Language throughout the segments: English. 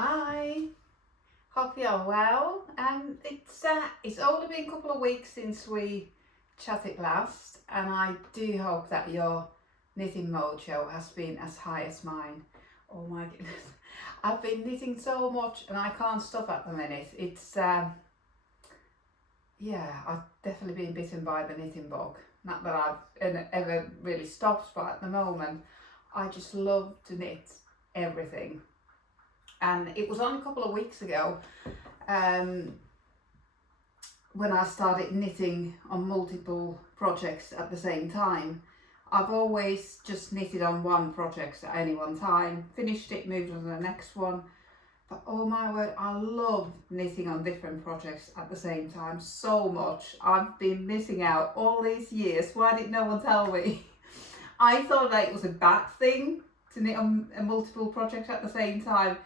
Hi, hope you're well. It's only been a couple of weeks since we chatted last, and I do hope that your knitting mojo has been as high as mine. Oh my goodness, I've been knitting so much and I can't stop at the minute. I've definitely been bitten by the knitting bug. Not that I've ever really stopped, but at the moment, I just love to knit everything. And it was only a couple of weeks ago when I started knitting on multiple projects at the same time. I've always just knitted on one project at any one time, finished it, moved on to the next one. But oh my word, I love knitting on different projects at the same time so much. I've been missing out all these years. Why did no one tell me? I thought that it was a bad thing to knit on a multiple projects at the same time.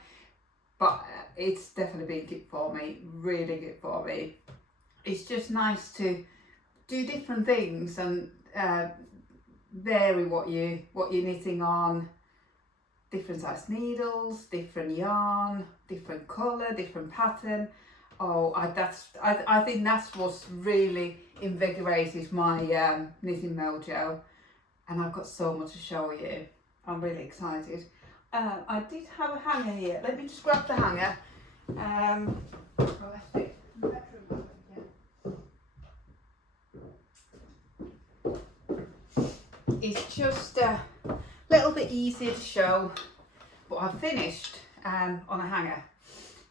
But it's definitely been good for me, really good for me. It's just nice to do different things and vary what you're knitting on. Different size needles, different yarn, different colour, different pattern. Oh, I think that's what really invigorated my knitting mojo, and I've got so much to show you. I'm really excited. I did have a hanger here. Let me just grab the hanger. I left it in the bedroom. It's just a little bit easier to show, but I've finished on a hanger.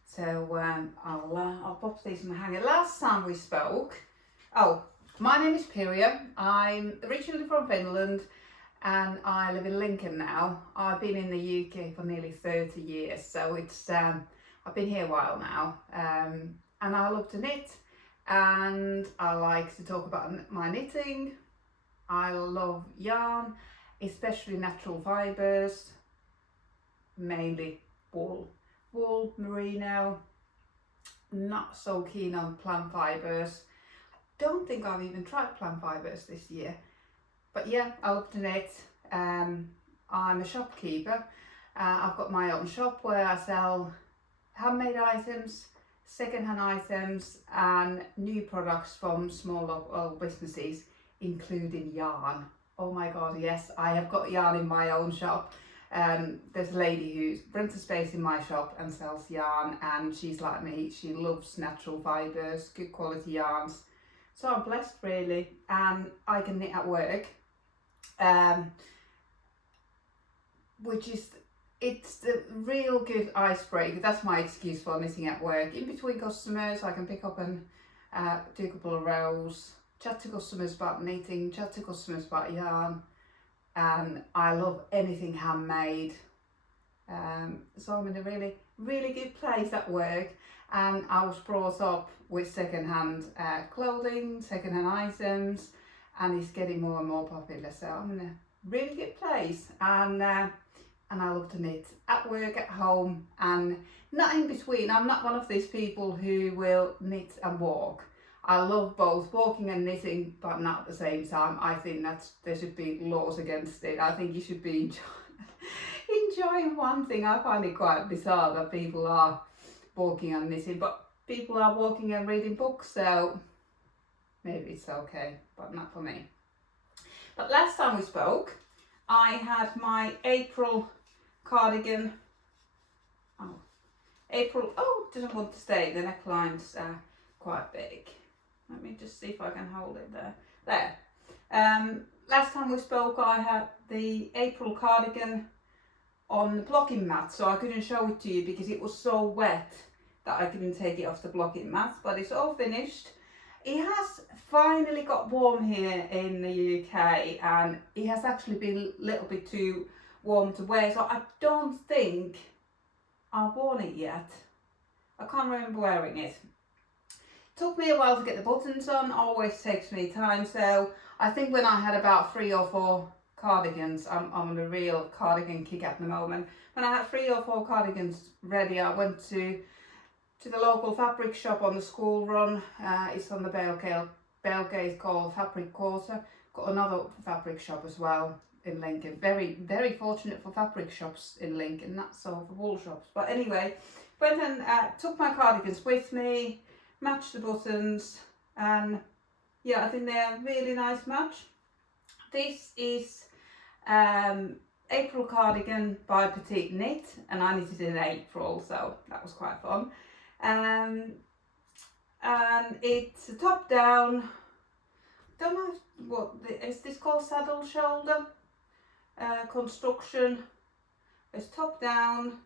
So I'll pop these on the hanger. Last time we spoke, my name is Pirja. I'm originally from Finland, and I live in Lincoln now. I've been in the UK for nearly 30 years, so I've been here a while now, and I love to knit, and I like to talk about my knitting. I love yarn, especially natural fibres, mainly wool, merino. Not so keen on plant fibres. Don't think I've even tried plant fibres this year. But yeah, I love to knit. I'm a shopkeeper. I've got my own shop where I sell handmade items, second-hand items, and new products from small local businesses, including yarn. Oh my god, yes, I have got yarn in my own shop. There's a lady who rents a space in my shop and sells yarn, and she's like me. She loves natural fibres, good quality yarns. So I'm blessed really, and I can knit at work. It's the real good icebreaker. That's my excuse for knitting at work. In between customers, I can pick up and do a couple of rows, chat to customers about knitting, chat to customers about yarn, and I love anything handmade. So I'm in a really, really good place at work, and I was brought up with second-hand clothing, second-hand items, and it's getting more and more popular. So I'm in a really good place, and I love to knit at work, at home, and not in between. I'm not one of these people who will knit and walk. I love both walking and knitting, but not at the same time. I think there should be laws against it. I think you should be enjoying one thing. I find it quite bizarre that people are walking and knitting, but people are walking and reading books, so maybe it's okay, but not for me. But last time we spoke, I had my April cardigan. April doesn't want to stay. The neckline's quite big. Let me just see if I can hold it there. There. Last time we spoke, I had the April cardigan on the blocking mat, so I couldn't show it to you because it was so wet that I couldn't take it off the blocking mat, but it's all finished. It has finally got warm here in the UK, and it has actually been a little bit too warm to wear, so I don't think I've worn it yet. I can't remember wearing it. Took me a while to get the buttons on, always takes me time, so I think when I had about 3 or 4 cardigans, I'm on a real cardigan kick at the moment. When I had 3 or 4 cardigans ready, I went to the local fabric shop on the school run. It's on the Belgate, it's called Fabric Quarter. Got another fabric shop as well, in Lincoln. Very, very fortunate for fabric shops in Lincoln, not so for wool shops. But anyway, went and took my cardigans with me, matched the buttons, and yeah, I think they're a really nice match. This is April cardigan by Petite Knit, and I knitted in April, so that was quite fun. And it's a top down, don't know what is this called, saddle shoulder construction. It's top down,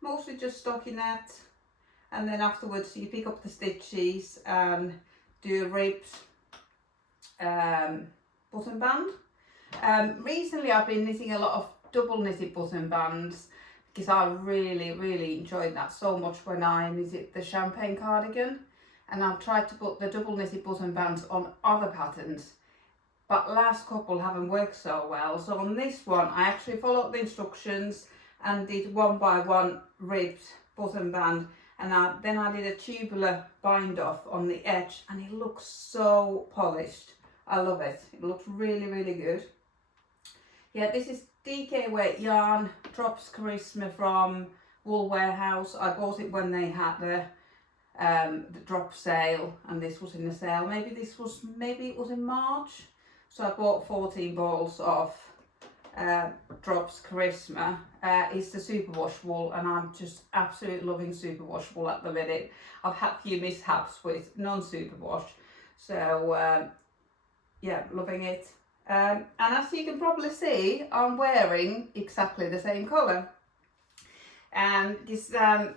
mostly just stockinette, and then afterwards you pick up the stitches and do a ribbed button band. Recently I've been knitting a lot of double knitted button bands because I really enjoyed that so much when I knitted the champagne cardigan, and I've tried to put the double knitted button bands on other patterns, but last couple haven't worked so well. So on this one I actually followed the instructions and did 1 by 1 ribbed button band, and then I did a tubular bind off on the edge, and it looks so polished. I love it. It looks really good. Yeah, this is DK weight yarn, drops Karisma from Wool Warehouse. I bought it when they had the drop sale, and this was in the sale. Maybe it was in March. So I bought 14 balls of drops Karisma. It's the superwash wool, and I'm just absolutely loving superwash wool at the minute. I've had a few mishaps with non-superwash, so yeah, loving it. And as you can probably see, I'm wearing exactly the same colour. And this, I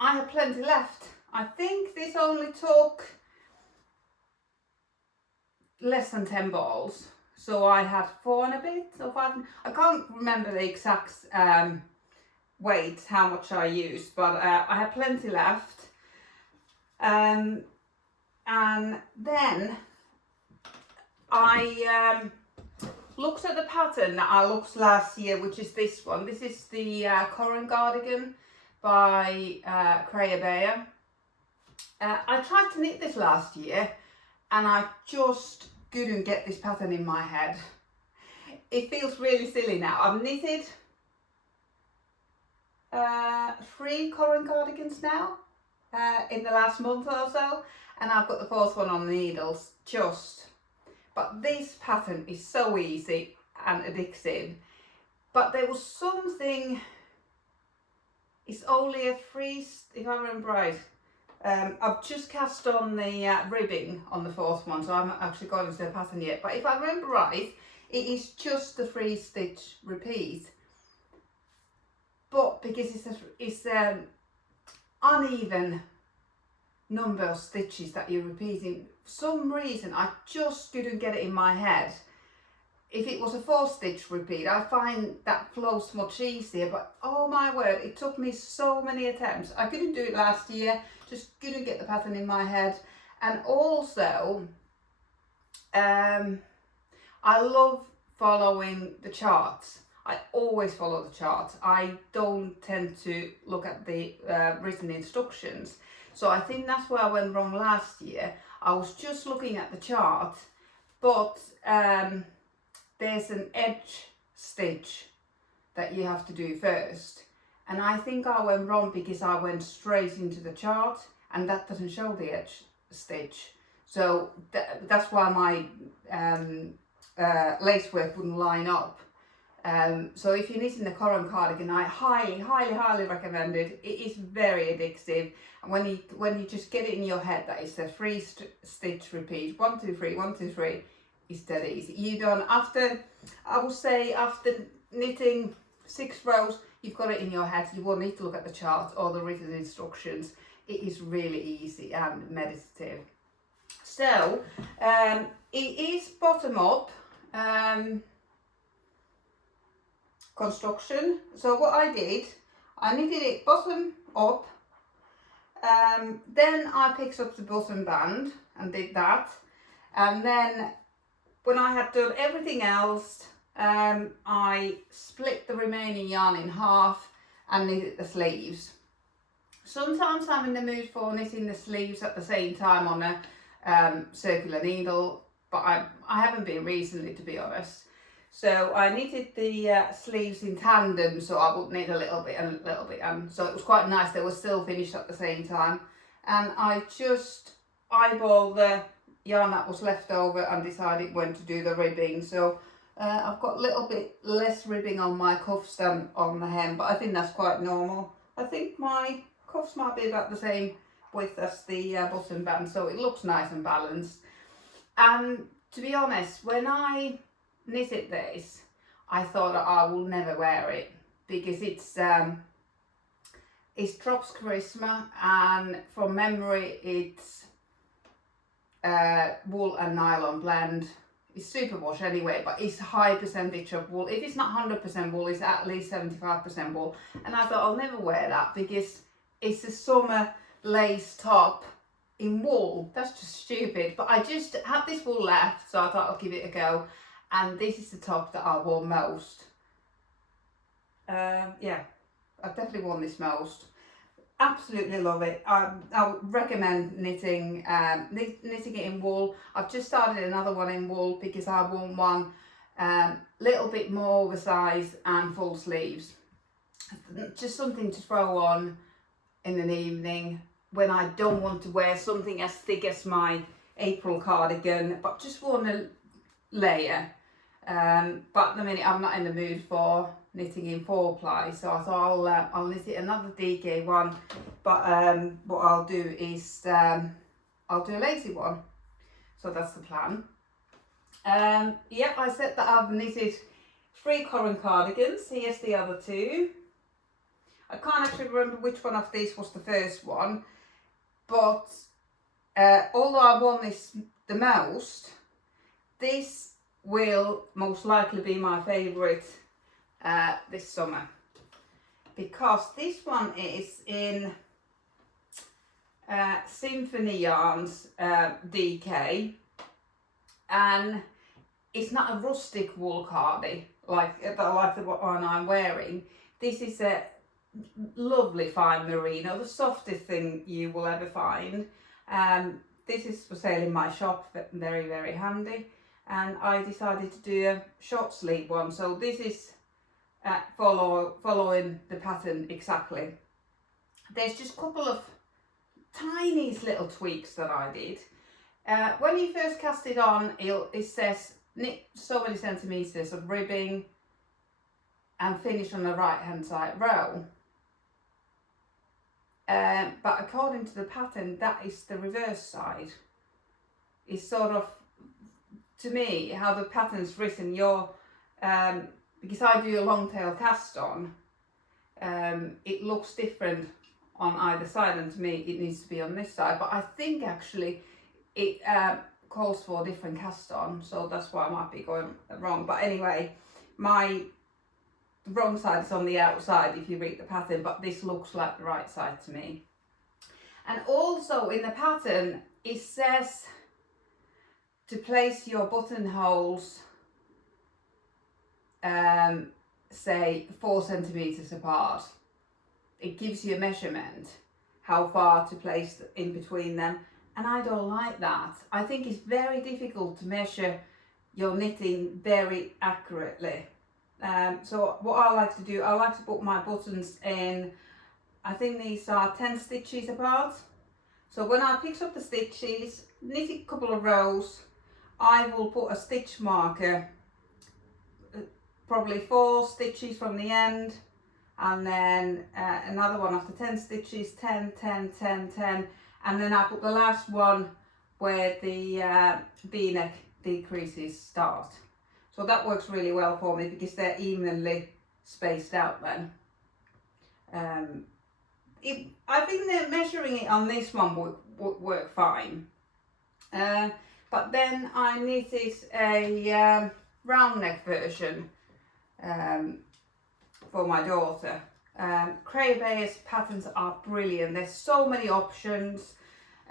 have plenty left. I think this only took less than 10 balls. So I had 4 and a bit, or 5. I can't remember the exact weight, how much I used, but I had plenty left. And then I looked at the pattern that I looked last year, which is this one. This is the Corran cardigan by Beige. I tried to knit this last year, and I just couldn't get this pattern in my head. It feels really silly now. I've knitted 3 Corin cardigans now in the last month or so, and I've got the 4th one on the needles but this pattern is so easy and addictive. But there was something, it's only a free, if I remember right, I've just cast on the ribbing on the 4th one, so I haven't actually got into the pattern yet. But if I remember right, it is just the 3 stitch repeat. But because it's uneven number of stitches that you're repeating, for some reason I just couldn't get it in my head. If it was a 4 stitch repeat, I find that flows much easier, but oh my word, it took me so many attempts. I couldn't do it last year, just couldn't get the pattern in my head. And also I love following the charts. I always follow the charts. I don't tend to look at the written instructions. So I think that's where I went wrong last year. I was just looking at the chart, but there's an edge stitch that you have to do first. And I think I went wrong because I went straight into the chart, and that doesn't show the edge stitch. So that's why my lace work wouldn't line up. So if you're knitting the Corran cardigan, I highly recommend it. It is very addictive, and when you just get it in your head that it's a 3 stitch repeat, 1 2 3 1 2 3, it's dead easy. You done after, I would say after knitting 6 rows, you've got it in your head. You won't need to look at the chart or the written instructions. It is really easy and meditative. So it is bottom up construction. So what I did, I knitted it bottom up, then I picked up the bottom band and did that, and then when I had done everything else, I split the remaining yarn in half and knitted the sleeves. Sometimes I'm in the mood for knitting the sleeves at the same time on a circular needle, but I haven't been recently, to be honest. So I knitted the sleeves in tandem, so I would knit a little bit and a little bit, and so it was quite nice. They were still finished at the same time, and I just eyeballed the yarn that was left over and decided when to do the ribbing. So I've got a little bit less ribbing on my cuffs than on the hem, but I think that's quite normal. I think my cuffs might be about the same width as the button band, so it looks nice and balanced. And to be honest, when I knitted this, I thought that I will never wear it because it's Drops Karisma, and from memory it's wool and nylon blend. It's superwash anyway, but it's a high percentage of wool. If it's not 100% wool, it's at least 75% wool. And I thought I'll never wear that because it's a summer lace top in wool. That's just stupid. But I just had this wool left, so I thought I'll give it a go. And this is the top that I wore most. Yeah, I've definitely worn this most. Absolutely love it. I would recommend knitting knitting it in wool. I've just started another one in wool because I want one little bit more oversized and full sleeves. Just something to throw on in an evening when I don't want to wear something as thick as my April cardigan, but just want a layer. But at the minute I'm not in the mood for knitting in 4-ply, so I thought I'll knit it another DK one, but what I'll do is I'll do a lacy one. So that's the plan. Yeah, I said that I've knitted 3 Corin cardigans. Here's the other 2. I can't actually remember which one of these was the first one, but although I want this the most, this will most likely be my favourite this summer, because this one is in Symphony Yarns DK, and it's not a rustic wool cardi like the one I'm wearing. This is a lovely fine merino, the softest thing you will ever find. This is for sale in my shop, very, very handy. And I decided to do a short sleeve one, so this is following the pattern exactly. There's just a couple of tiny little tweaks that I did. When you first cast it on, it says knit so many centimeters of ribbing and finish on the right hand side row. But according to the pattern, that is the reverse side. It's sort of, to me, how the pattern's written, because I do a long tail cast on, it looks different on either side, and to me it needs to be on this side, but I think actually it calls for a different cast on, so that's why I might be going wrong. But anyway, the wrong side is on the outside if you read the pattern, but this looks like the right side to me. And also in the pattern it says to place your buttonholes say 4 centimeters apart. It gives you a measurement how far to place in between them, and I don't like that. I think it's very difficult to measure your knitting very accurately. So what I like to do, I like to put my buttons in, I think these are 10 stitches apart. So when I pick up the stitches, knit a couple of rows, I will put a stitch marker, probably 4 stitches from the end, and then another one after 10 stitches, 10, 10, 10, 10, and then I put the last one where the V-neck decreases start. So that works really well for me because they're evenly spaced out then. I think that measuring it on this one would work fine. But then I knitted a round neck version for my daughter. Beige patterns are brilliant. There's so many options.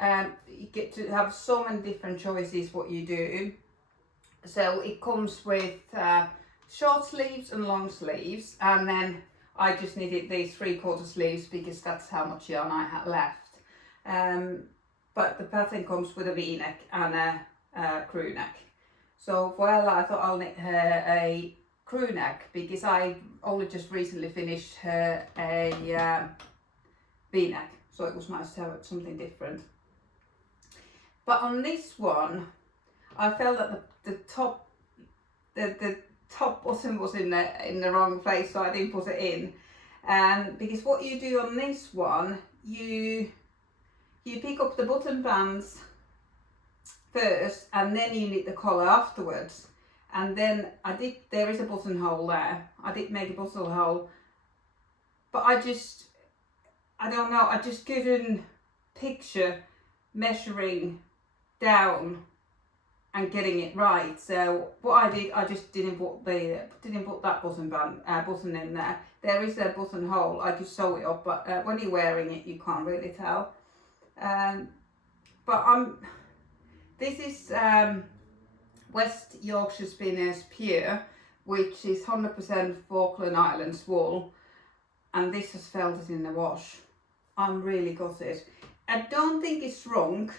You get to have so many different choices what you do. So it comes with short sleeves and long sleeves, and then I just knitted these 3/4 sleeves because that's how much yarn I had left. But the pattern comes with a V-neck and a crew neck. So for Ella, I thought I'll knit her a crew neck because I only just recently finished her a V-neck, so it was nice to have something different. But on this one, I felt that the top button was in the wrong place, so I didn't put it in. Because what you do on this one, you pick up the button bands first, and then you knit the collar afterwards. And then there is a buttonhole there. I did make a buttonhole, but I don't know, I just couldn't picture measuring down and getting it right. So what I did, I just didn't put that button in there. There is a buttonhole. I could sew it up, but when you're wearing it, you can't really tell. This is West Yorkshire Spinners Pure, which is 100% Falkland Islands wool, and this has felted in the wash. I'm really gutted. I don't think it's wrong,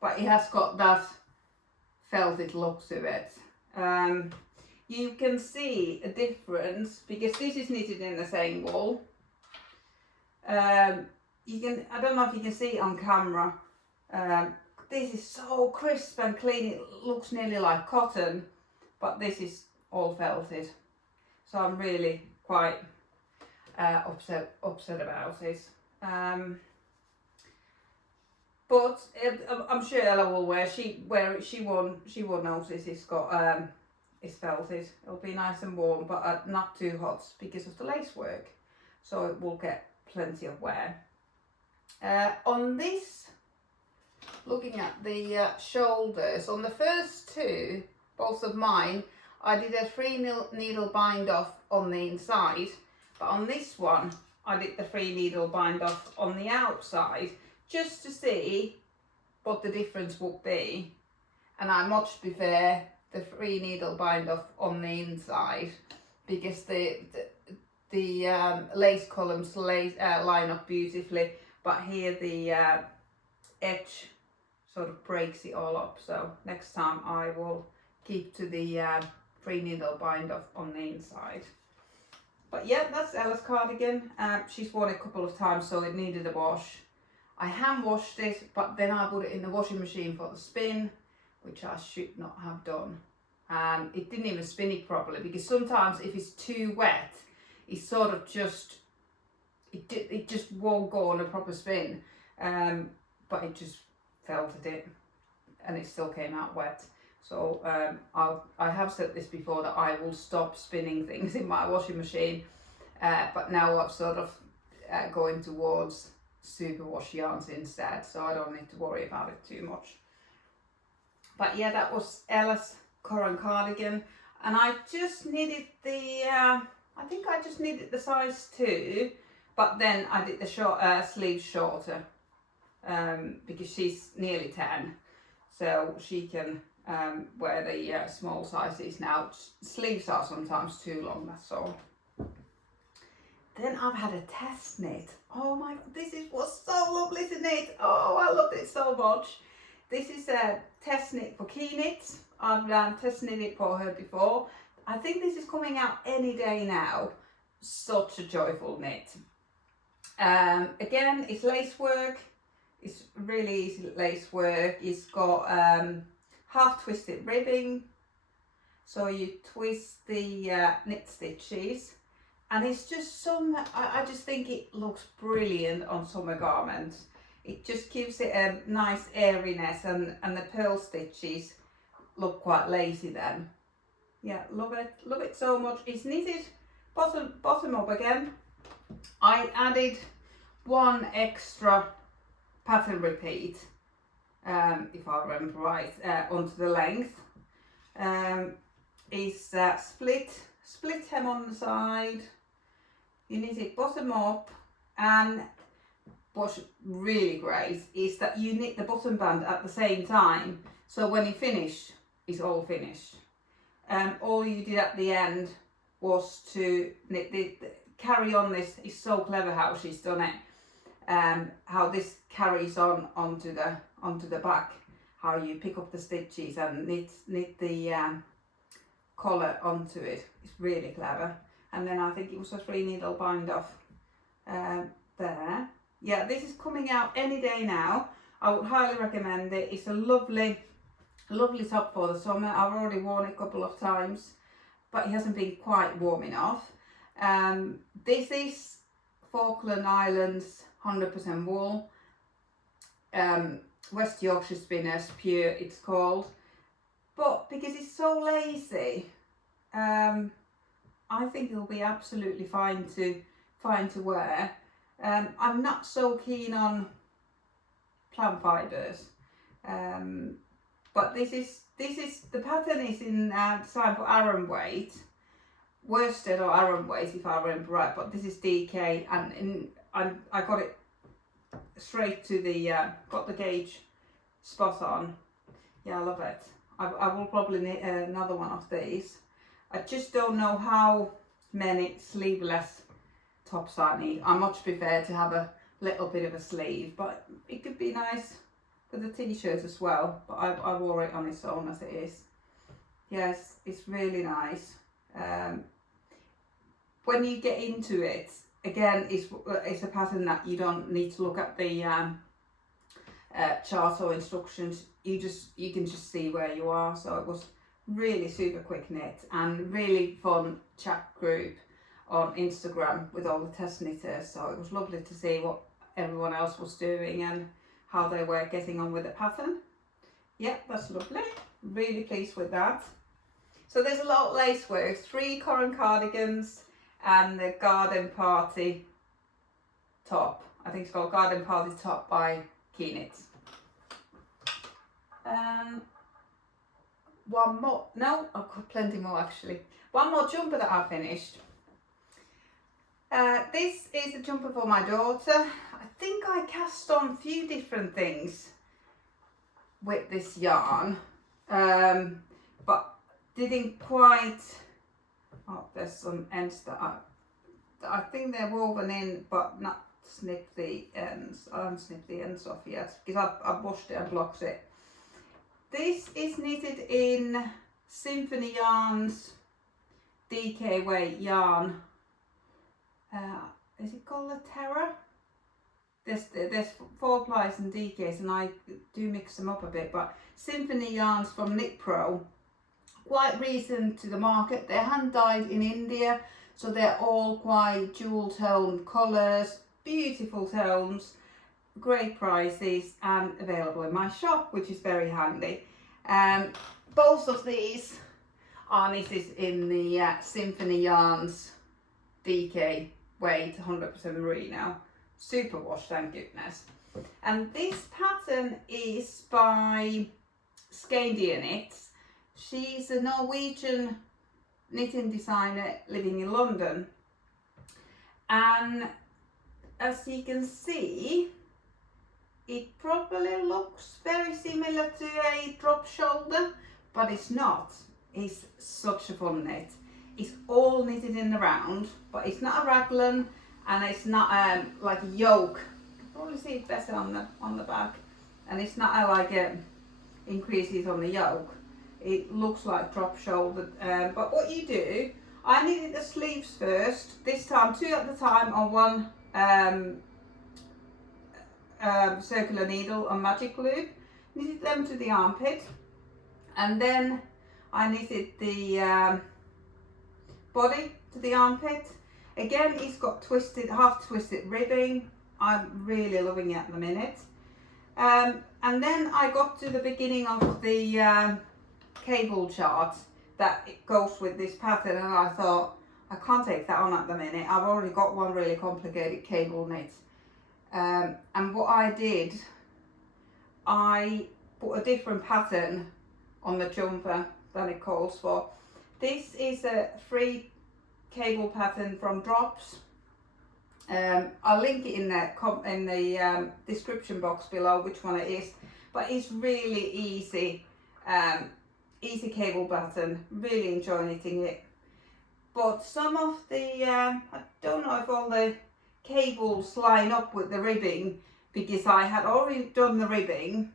but it has got that felted look to it. You can see a difference because this is knitted in the same wool. I don't know if you can see it on camera. This is so crisp and clean, it looks nearly like cotton, but this is all felted. So I'm really quite upset about it. But I'm sure Ella will wear it. She won't notice it's felted. It'll be nice and warm, but not too hot because of the lace work. So it will get plenty of wear. On this, looking at the shoulders, on the first two, both of mine, I did a 3 needle bind off on the inside, but on this one, I did the 3 needle bind off on the outside, just to see what the difference would be. And I much prefer the 3 needle bind off on the inside because the lace columns line up beautifully, but here the edge sort of breaks it all up. So next time I will keep to the 3 needle bind off on the inside. But yeah, that's Ella's cardigan. She's worn it a couple of times, so it needed a wash. I hand washed it, but then I put it in the washing machine for the spin, which I should not have done. And it didn't even spin it properly because sometimes if it's too wet, it sort of just won't go on a proper spin. But it just felted it, and it still came out wet. So I have said this before that I will stop spinning things in my washing machine, but now I'm sort of going towards superwash yarns instead, so I don't need to worry about it too much. But yeah, that was Ella's Corin cardigan, and I just needed I think I just needed the size 2, but then I did the sleeves shorter because she's nearly 10, so she can wear the small sizes now. Sleeves are sometimes too long, that's all. Then I've had a test knit. Oh my god, was so lovely to knit. Oh, I loved it so much. This is a test knit for Key Knits. I've test knit it for her before. I think this is coming out any day now. Such a joyful knit. Again, it's lace work. It's really easy lace work. It's got half twisted ribbing. So you twist the knit stitches. And it's just I just think it looks brilliant on summer garments. It just gives it a nice airiness, and the pearl stitches look quite lacy then. Yeah, love it so much. It's knitted bottom up again. I added 1 extra pattern repeat, if I remember right, onto the length. Is split hem on the side. You knit it bottom up, and what's really great is that you knit the bottom band at the same time, so when you finish, it's all finished. All you did at the end was to knit carry on. This is so clever how she's done it. How this carries on onto the back, how you pick up the stitches and knit the collar onto it. It's really clever. And then I think it was a 3 needle bind off there. Yeah, this is coming out any day now. I would highly recommend it. It's a lovely top for the summer. I've already worn it a couple of times, but it hasn't been quite warm enough. This is Falkland Islands 100% wool. West Yorkshire Spinners Pure it's called. But because it's so lacy, I think it'll be absolutely fine to wear. I'm not so keen on plant fibres, but this is the pattern is in design for Aran weight, worsted or Aran weight if I remember right. But this is DK, and I got it straight to the got the gauge spot on. Yeah, I love it. I will probably need another one of these. I just don't know how many sleeveless tops I need. I much prefer to have a little bit of a sleeve, but it could be nice with a t-shirt as well. But I wore it on its own as it is. Yes, it's really nice. When you get into it, again, it's a pattern that you don't need to look at the chart or instructions. You can just see where you are. So it was really super quick knit and really fun chat group on Instagram with all the test knitters. So it was lovely to see what everyone else was doing and how they were getting on with the pattern. Yeah, that's lovely. Really pleased with that. So there's a lot of lace work, 3 Corin cardigans and the garden party top. I think it's called Garden Party Top by Key Knits. One more, no, I've got plenty more actually. One more jumper that I finished. This is a jumper for my daughter. I think I cast on a few different things with this yarn, but didn't quite. Oh, there's some ends that I think they're woven in, but not snip the ends. I haven't snipped the ends off yet because I've washed it and blocked it. This is knitted in Symphony Yarns DK weight yarn. Is it called a Terra? There's 4 plies and DKs, and I do mix them up a bit. But Symphony Yarns from Knit Pro, quite recent to the market. They're hand dyed in India, so they're all quite jewel tone colours, beautiful tones, great prices, and available in my shop, which is very handy. Both of these are knitted in the Symphony Yarns DK weight 100% merino, super wash, thank goodness. And this pattern is by Skandia Knits. She's a Norwegian knitting designer living in London, and as you can see, it probably looks very similar to a drop shoulder, but it's not. It's such a fun knit. It's all knitted in the round, but it's not a raglan, and it's not like a yoke. You can probably see it better on the back, and it's not like increases on the yoke. It looks like drop shoulder, but what you do, I knitted the sleeves first. This time 2 at the time on one circular needle on magic loop. Knitted them to the armpit, and then I knitted the body to the armpit. Again, it's got twisted, half twisted ribbing. I'm really loving it at the minute. And then I got to the beginning of the cable chart that it goes with this pattern, and I thought, I can't take that on at the minute. I've already got one really complicated cable knit. And what I did, I put a different pattern on the jumper than it calls for. This is a free cable pattern from Drops. I'll link it in the description box below which one it is, but it's really easy, easy cable pattern. Really enjoy knitting it. But some of the, I don't know if all the cables line up with the ribbing, because I had already done the ribbing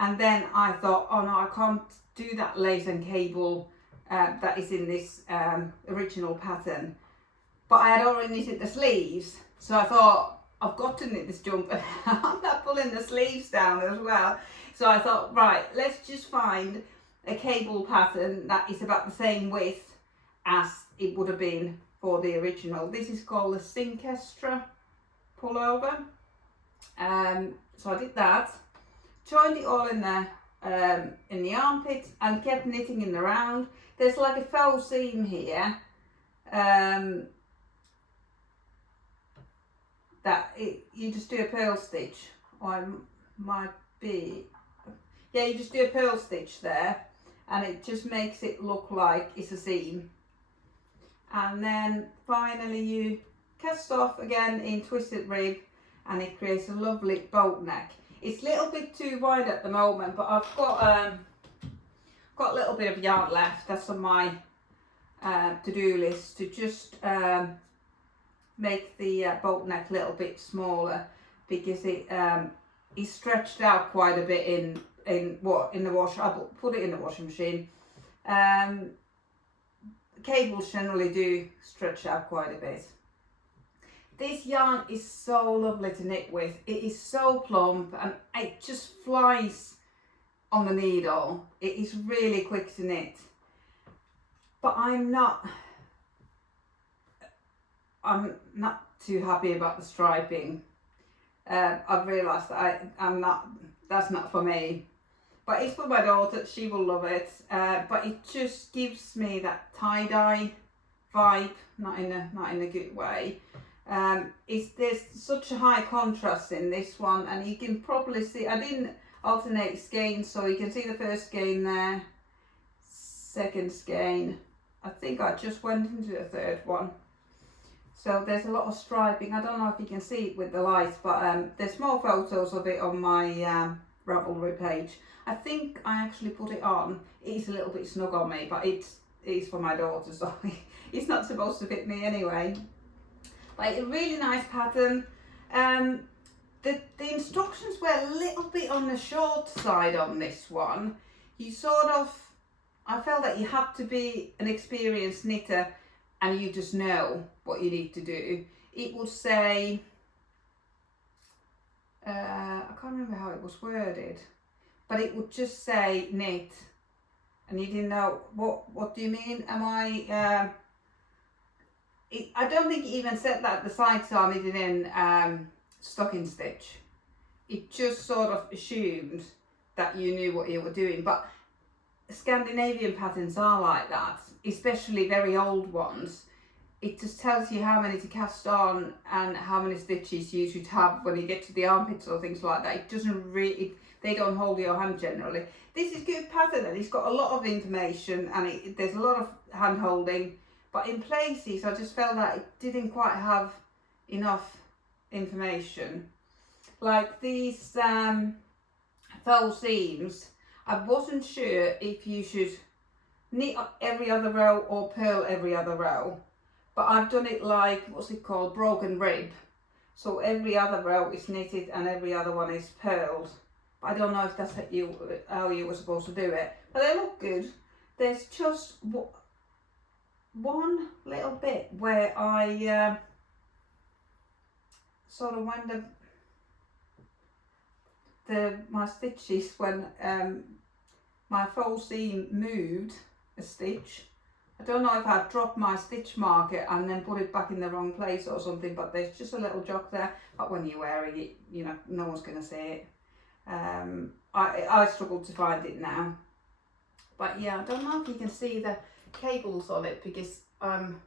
And then I thought, oh no, I can't do that lace and cable that is in this original pattern. But I had already knitted the sleeves, so I thought, I've got to knit this jumper. I'm not pulling the sleeves down as well. So I thought, right, let's just find a cable pattern that is about the same width as it would have been for the original. This is called the Synchestra Pullover. So I did that, joined it all in the armpit and kept knitting in the round. There's like a faux seam here you just do a purl stitch, or it might be, yeah, you just do a purl stitch there and it just makes it look like it's a seam. And then finally you cast off again in twisted rib and it creates a lovely boat neck. It's a little bit too wide at the moment, but I've got a little bit of yarn left. That's on my to-do list, to just make the boat neck a little bit smaller, because it is stretched out quite a bit in the wash. I put it in the washing machine. Cables generally do stretch out quite a bit. This yarn is so lovely to knit with. It is so plump and it just flies on the needle. It is really quick to knit. But I'm not too happy about the striping. I've realised that that's not for me. But it's for my daughter, she will love it. But it just gives me that tie-dye vibe, not in a good way. There's such a high contrast in this one, and you can probably see, I didn't alternate skeins, so you can see the first skein there, second skein. I think I just went into the third one. So there's a lot of striping. I don't know if you can see it with the light, but there's more photos of it on my Ravelry page. I think I actually put it on. It is a little bit snug on me, but it is for my daughter, so it's not supposed to fit me anyway. Like a really nice pattern. The instructions were a little bit on the short side on this one. I felt that you had to be an experienced knitter and you just know what you need to do. It would say, I can't remember how it was worded, but it would just say knit, and you didn't know what do you mean? Am I? I don't think it even said that the sides are knitted in stocking stitch. It just sort of assumed that you knew what you were doing. But Scandinavian patterns are like that, especially very old ones. It just tells you how many to cast on and how many stitches you should have when you get to the armpits or things like that. It doesn't really, they don't hold your hand generally. This is good pattern and it's got a lot of information and there's a lot of hand holding, but in places I just felt that it didn't quite have enough information. Like these faux seams, I wasn't sure if you should knit every other row or purl every other row. But I've done it like, what's it called, broken rib. So every other row is knitted and every other one is purled. I don't know if that's how you were supposed to do it. But they look good. There's just one little bit where I sort of wonder my stitches when my faux seam moved a stitch. I don't know if I dropped my stitch marker and then put it back in the wrong place or something, but there's just a little jog there. But when you're wearing it, you know, no one's going to see it. I struggled to find it now. But yeah, I don't know if you can see the cables on it because I'm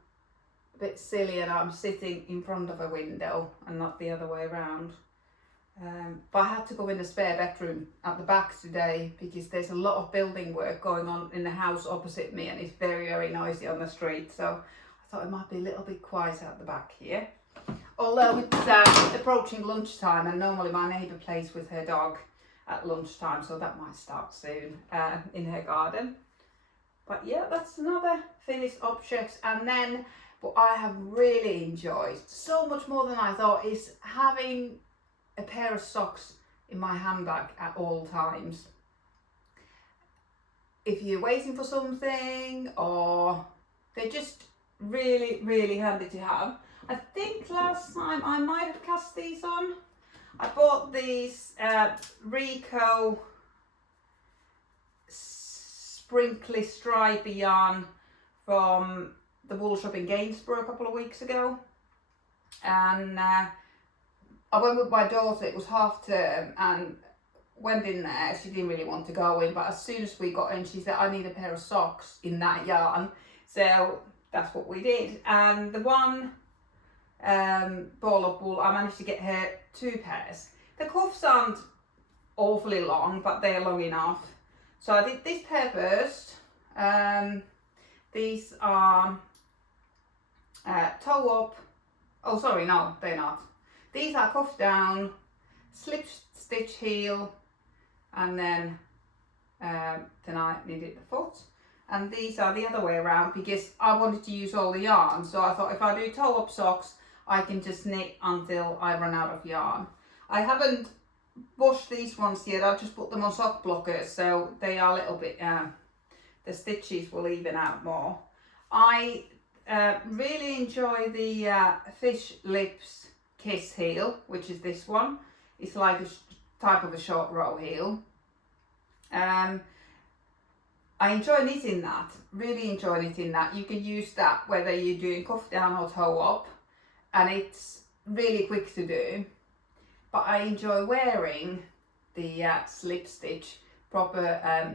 a bit silly and I'm sitting in front of a window and not the other way around. But I had to go in the spare bedroom at the back today because there's a lot of building work going on in the house opposite me and it's very, very noisy on the street. So I thought it might be a little bit quiet at the back here. Although it's approaching lunchtime and normally my neighbour plays with her dog at lunchtime, so that might start soon in her garden. But yeah, that's another finished object. And then what I have really enjoyed so much more than I thought is having a pair of socks in my handbag at all times. if you're waiting for something, or they're just really, really handy to have. I think last time I might have cast these on. I bought these Rico sprinkly stripy yarn from the wool shop in Gainsborough a couple of weeks ago, and I went with my daughter. It was half term and went in there. She didn't really want to go in, but as soon as we got in, she said, I need a pair of socks in that yarn. So that's what we did. And the one ball of wool, I managed to get her 2 pairs. The cuffs aren't awfully long, but they're long enough. So I did this pair first. These are toe up. Oh, sorry, no, they're not. These are cuff down, slip stitch heel, and then I needed the foot. And these are the other way around because I wanted to use all the yarn. So I thought if I do toe up socks, I can just knit until I run out of yarn. I haven't washed these ones yet. I just put them on sock blockers, so they are a little bit, the stitches will even out more. I really enjoy the Fish Lips Kiss heel, which is this one. It's like a type of a short row heel. I enjoy knitting that, really enjoy knitting that. You can use that whether you're doing cuff down or toe up, and it's really quick to do. But I enjoy wearing the slip stitch proper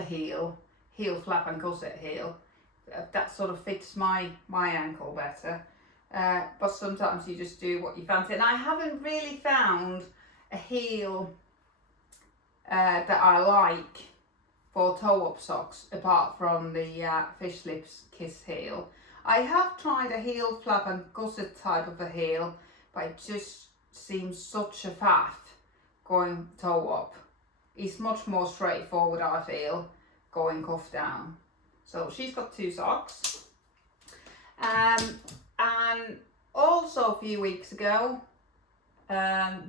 heel flap and gusset heel. That sort of fits my ankle better. But sometimes you just do what you fancy. And I haven't really found a heel that I like for toe up socks apart from the Fish Lips Kiss heel. I have tried a heel flap and gusset type of a heel, but it just seems such a faff going toe up. It's much more straightforward, I feel, going cuff down. So she's got 2 socks. And also a few weeks ago, I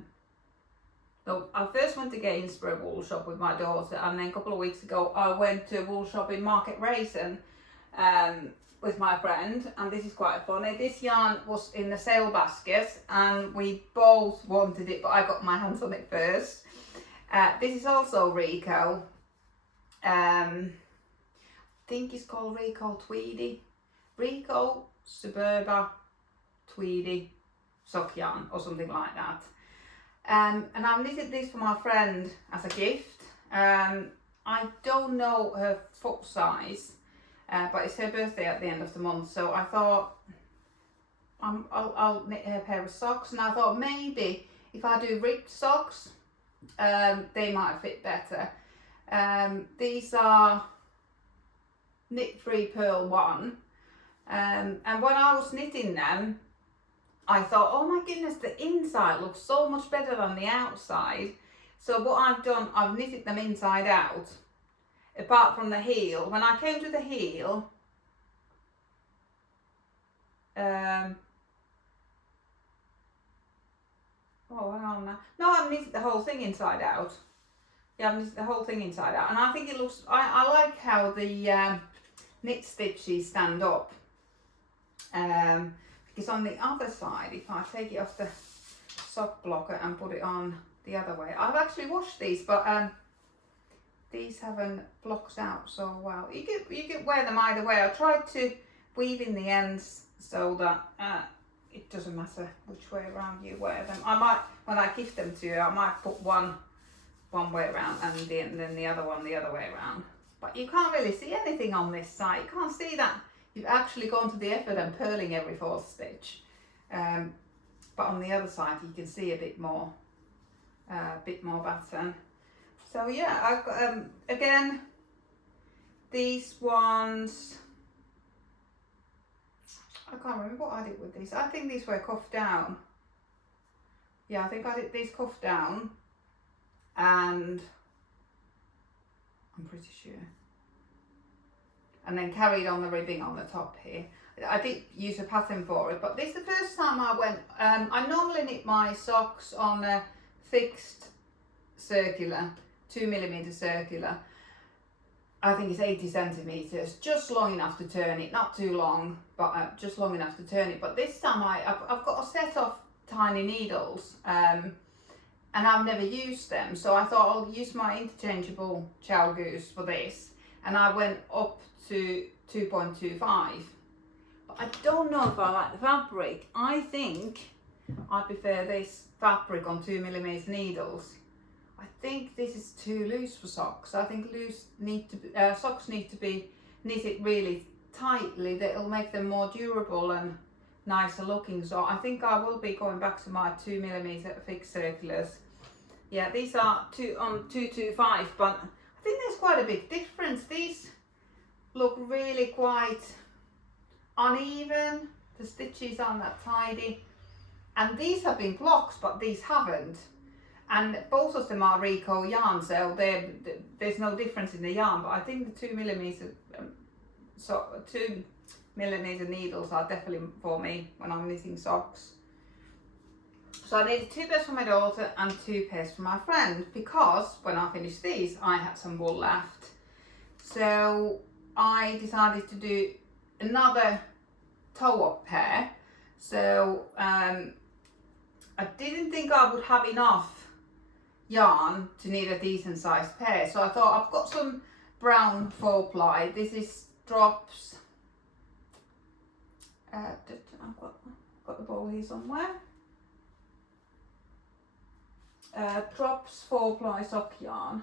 first went to Gainsborough wool shop with my daughter, and then a couple of weeks ago I went to a wool shop in Market Raisin with my friend, and this is quite funny. This yarn was in the sale basket and we both wanted it, but I got my hands on it first. This is also Rico. I think it's called Rico Tweedy. Rico Suburba Tweedy sock yarn or something like that. And I've knitted this for my friend as a gift. I don't know her foot size, but it's her birthday at the end of the month, so I thought I'll knit her a pair of socks, and I thought maybe if I do ripped socks, they might fit better. These are Knit Free Pearl 1, and when I was knitting them, I thought, oh my goodness, the inside looks so much better than the outside. So what I've done, I've knitted them inside out, apart from the heel. When I came to the heel, oh, hang on now. No, I've knitted the whole thing inside out. Yeah, I've knitted the whole thing inside out. And I think it looks, I like how the knit stitches stand up. Because on the other side, if I take it off the sock blocker and put it on the other way, I've actually washed these, but these haven't blocked out so well. You can wear them either way. I tried to weave in the ends so that it doesn't matter which way around you wear them. I might, when I gift them to you, I might put one way around and then the other one the other way around. But you can't really see anything on this side. You can't see that you've actually gone to the effort and purling every 4th stitch. But on the other side, you can see a bit more pattern. So yeah, I've got, again, these ones, I can't remember what I did with these. I think these were cuffed down. Yeah, I think I did these cuffed down, and I'm pretty sure. And then carried on the ribbing on the top here. I did use a pattern for it, but this is the first time I went, I normally knit my socks on a fixed circular, 2mm circular. I think it's 80 centimeters, just long enough to turn it, not too long, but just long enough to turn it. But this time I've got a set of tiny needles, and I've never used them, so I thought I'll use my interchangeable chow goose for this, and I went up to 2.25. But I don't know if I like the fabric. I think I prefer this fabric on 2mm needles. I think this is too loose for socks. I think socks need to be knitted really tightly. That'll make them more durable and nicer looking. So I think I will be going back to my 2mm fixed circulars. Yeah, these are 225, but I think there's quite a big difference. These look really quite uneven. The stitches aren't that tidy, and these have been blocks, but these haven't. And both of them are Rico yarn, so there's no difference in the yarn. But I think the 2mm, 2mm needles are definitely for me when I'm knitting socks. So I needed 2 pairs for my daughter and 2 pairs for my friend, because when I finished these, I had some wool left. So I decided to do another toe-up pair. So I didn't think I would have enough yarn to need a decent sized pair, so I thought I've got some brown 4-ply. This is Drops. I've got the ball here somewhere. Drops 4-ply sock yarn.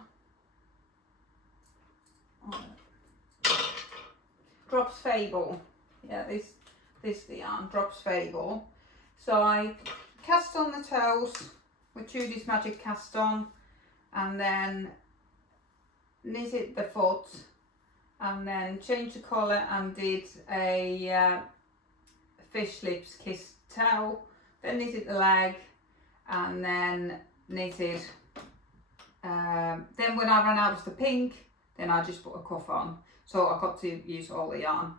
Drops Fable. Yeah, this is the yarn. Drops Fable. So I cast on the toes with Judy's Magic Cast On, and then knitted the foot, and then changed the colour and did a fish lips kiss toe, then knitted the leg, and then knitted, then when I ran out of the pink, then I just put a cuff on. So I got to use all the yarn.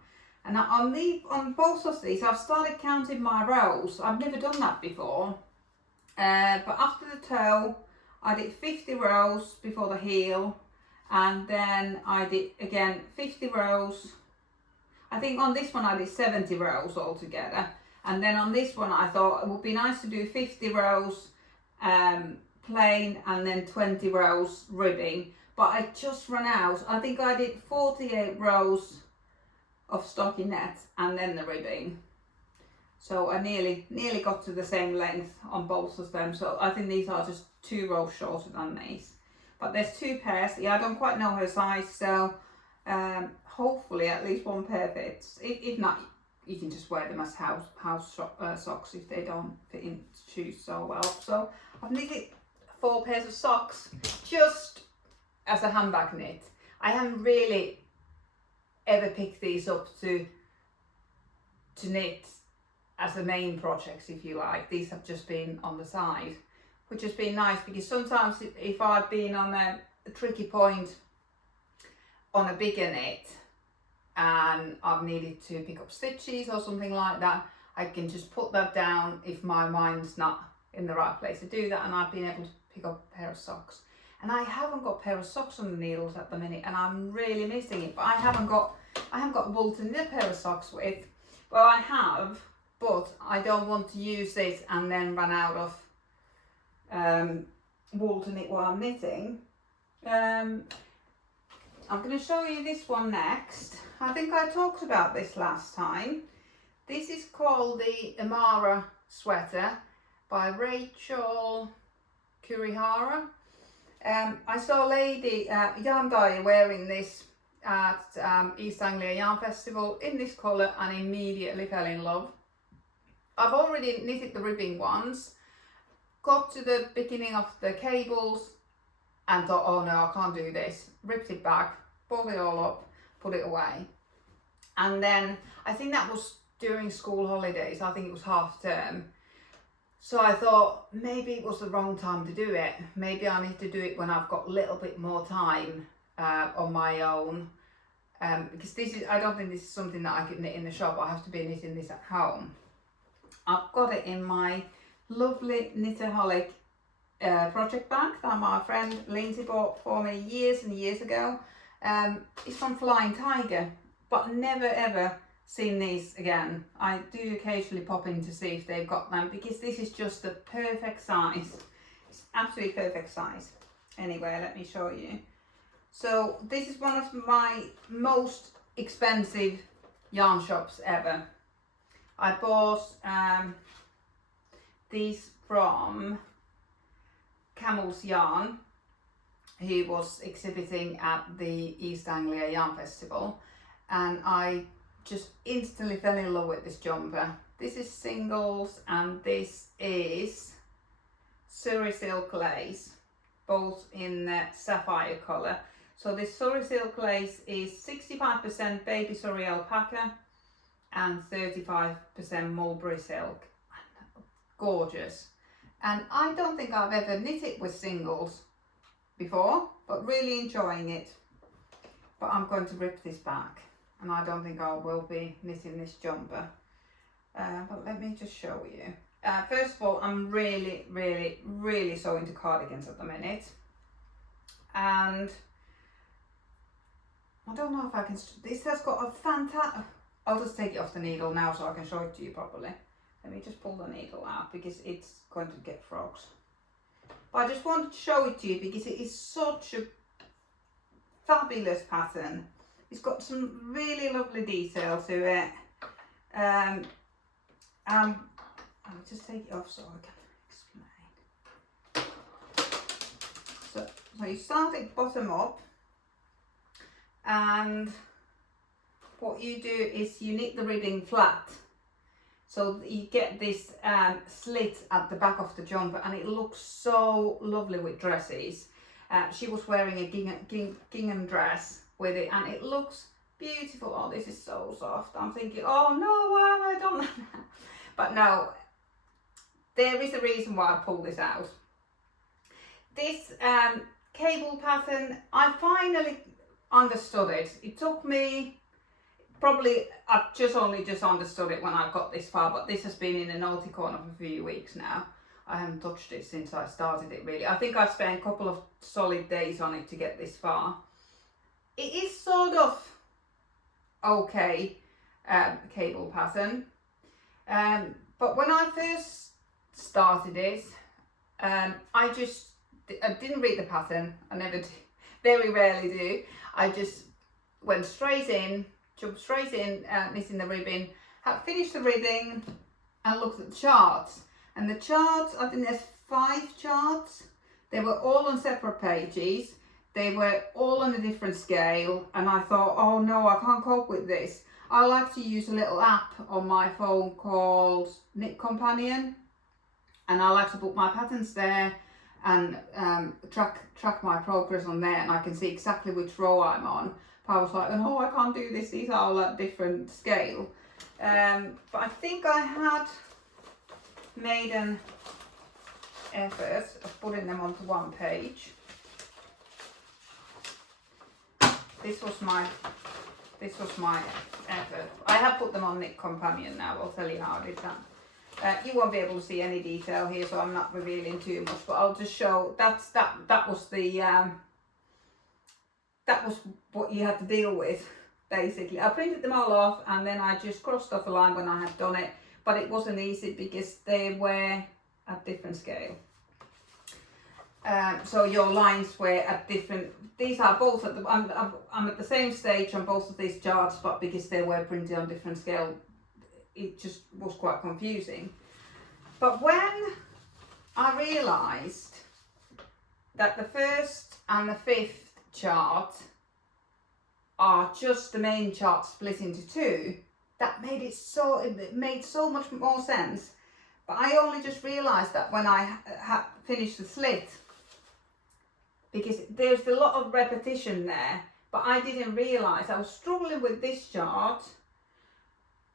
And on both of these, I've started counting my rows. I've never done that before. But after the toe, I did 50 rows before the heel, and then I did again 50 rows. I think on this one I did 70 rows altogether, and then on this one I thought it would be nice to do 50 rows plain and then 20 rows ribbing, but I just ran out. I think I did 48 rows of stockinette and then the ribbing. So I nearly got to the same length on both of them. So I think these are just 2 rows shorter than these. But there's 2 pairs. Yeah, I don't quite know her size, so hopefully at least 1 pair fits. If not, you can just wear them as house socks if they don't fit into shoes so well. So I've knitted 4 pairs of socks just as a handbag knit. I haven't really ever picked these up to knit as the main projects, if you like. These have just been on the side, which has been nice, because sometimes if I've been on a tricky point on a bigger knit and I've needed to pick up stitches or something like that, I can just put that down if my mind's not in the right place to do that, and I've been able to pick up a pair of socks. And I haven't got a pair of socks on the needles at the minute, and I'm really missing it. But I haven't got wool to knit a pair of socks with. Well, I have, but I don't want to use this and then run out of wool to knit while I'm knitting. I'm going to show you this one next. I think I talked about this last time. This is called the Amara sweater by Rachel Kurihara. I saw a lady, yarn dyer, wearing this at East Anglia Yarn Festival in this colour and immediately fell in love. I've already knitted the ribbing ones, got to the beginning of the cables and thought, oh no, I can't do this. Ripped it back, pulled it all up, put it away. And then I think that was during school holidays. I think it was half term. So I thought maybe it was the wrong time to do it. Maybe I need to do it when I've got a little bit more time on my own. Because I don't think this is something that I could knit in the shop. I have to be knitting this at home. I've got it in my lovely Knitaholic project bag that my friend Lindsay bought for me years and years ago. It's from Flying Tiger, but never ever seen these again. I do occasionally pop in to see if they've got them, because this is just the perfect size. It's absolutely perfect size. Anyway, let me show you. So this is one of my most expensive yarn shops ever. I bought these from Camel's Yarn, who was exhibiting at the East Anglia Yarn Festival, and I just instantly fell in love with this jumper. This is singles and this is Surrey Silk lace, both in sapphire colour. So this Surrey Silk lace is 65% baby Surrey alpaca and 35% mulberry silk. Gorgeous. And I don't think I've ever knit it with singles before, but really enjoying it. But I'm going to rip this back, and I don't think I will be knitting this jumper. But let me just show you. First of all, I'm really so into cardigans at the minute, and I don't know if I can. This has got a fantastic. I'll just take it off the needle now so I can show it to you properly. Let me just pull the needle out because it's going to get frogs. But I just wanted to show it to you because it is such a fabulous pattern. It's got some really lovely detail to it. I'll just take it off so I can explain. So you start it bottom up, and what you do is you knit the ribbing flat. So you get this slit at the back of the jumper, and it looks so lovely with dresses. She was wearing a gingham dress with it, and it looks beautiful. Oh, this is so soft. I'm thinking, oh no, why have I done that? But no, there is a reason why I pulled this out. This cable pattern, I finally understood it. It took me probably, I've only just understood it when I've got this far, but this has been in a naughty corner for a few weeks now. I haven't touched it since I started it really. I think I spent a couple of solid days on it to get this far. It is sort of okay cable pattern, but when I first started it, I didn't read the pattern. I never do, very rarely do. I just went straight in, jumped straight in, knitting the ribbing, had finished the ribbing and looked at the charts. And the charts, I think there's 5 charts. They were all on separate pages. They were all on a different scale. And I thought, oh no, I can't cope with this. I like to use a little app on my phone called Knit Companion. And I like to put my patterns there and track my progress on there. And I can see exactly which row I'm on. I was like, oh, I can't do this. These are all at different scale. But I think I had made an effort of putting them onto one page. This was my effort. I have put them on Knit Companion now. I'll tell you how I did that. You won't be able to see any detail here, so I'm not revealing too much. But I'll just show that was the. That was what you had to deal with, basically. I printed them all off and then I just crossed off a line when I had done it, but it wasn't easy because they were at different scale. So your lines were at different, these are both at the, I'm at the same stage on both of these charts, but because they were printed on different scale, it just was quite confusing. But when I realised that the 1st and the 5th chart are just the main chart split into 2, that made it made so much more sense. But I only just realised that when I finished the slit, because there's a lot of repetition there, but I didn't realise I was struggling with this chart,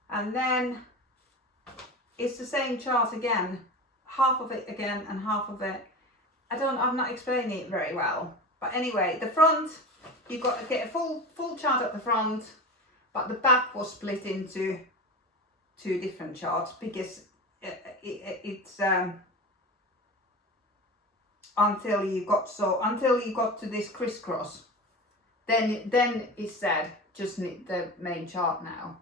and then it's the same chart again, half of it again and half of it. I'm not explaining it very well. But anyway, the front, you've got to get a full chart at the front, but the back was split into 2 different charts because it's until you got to this crisscross, then it said just knit the main chart now.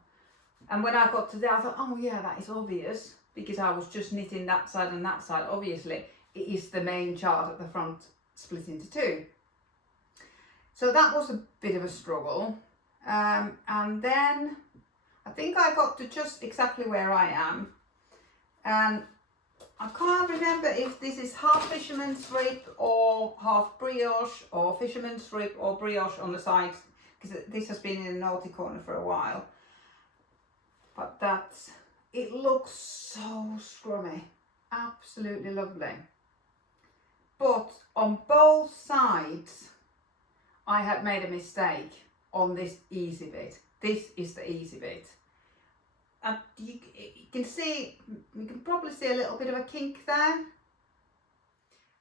And when I got to there, I thought, oh yeah, that is obvious, because I was just knitting that side and that side. Obviously, it is the main chart at the front split into two. So that was a bit of a struggle. And then I think I got to just exactly where I am. And I can't remember if this is half fisherman's rib or half brioche, or fisherman's rib or brioche on the sides, because this has been in the naughty corner for a while. But it looks so scrummy, absolutely lovely. But on both sides, I had made a mistake on this easy bit. This is the easy bit. And you can probably see a little bit of a kink there.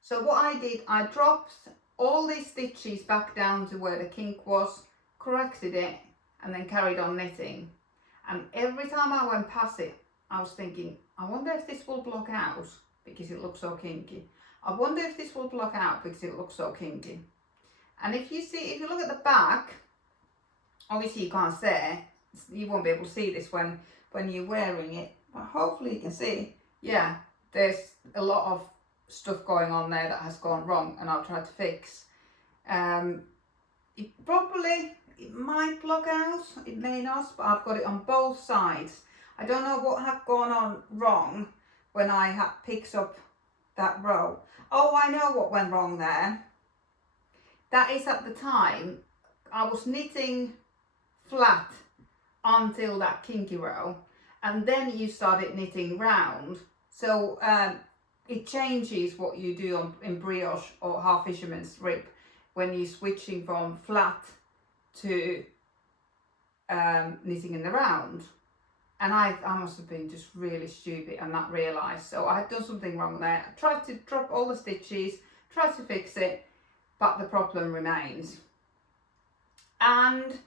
So what I did, I dropped all these stitches back down to where the kink was, corrected it, and then carried on knitting. And every time I went past it, I was thinking, I wonder if this will block out because it looks so kinky. I wonder if this will block out because it looks so kinky. And if you look at the back, obviously you can't see, you won't be able to see this when you're wearing it, but hopefully you can see, yeah, there's a lot of stuff going on there that has gone wrong, and I've tried to fix. It might block out, it may not, but I've got it on both sides. I don't know what had gone on wrong when I had picked up that row. Oh, I know what went wrong there. That is, at the time, I was knitting flat until that kinky row, and then you started knitting round. So it changes what you do in brioche or half fisherman's rib when you're switching from flat to knitting in the round. And I must have been just really stupid and not realised. So I had done something wrong there. I tried to drop all the stitches, tried to fix it, but the problem remains. And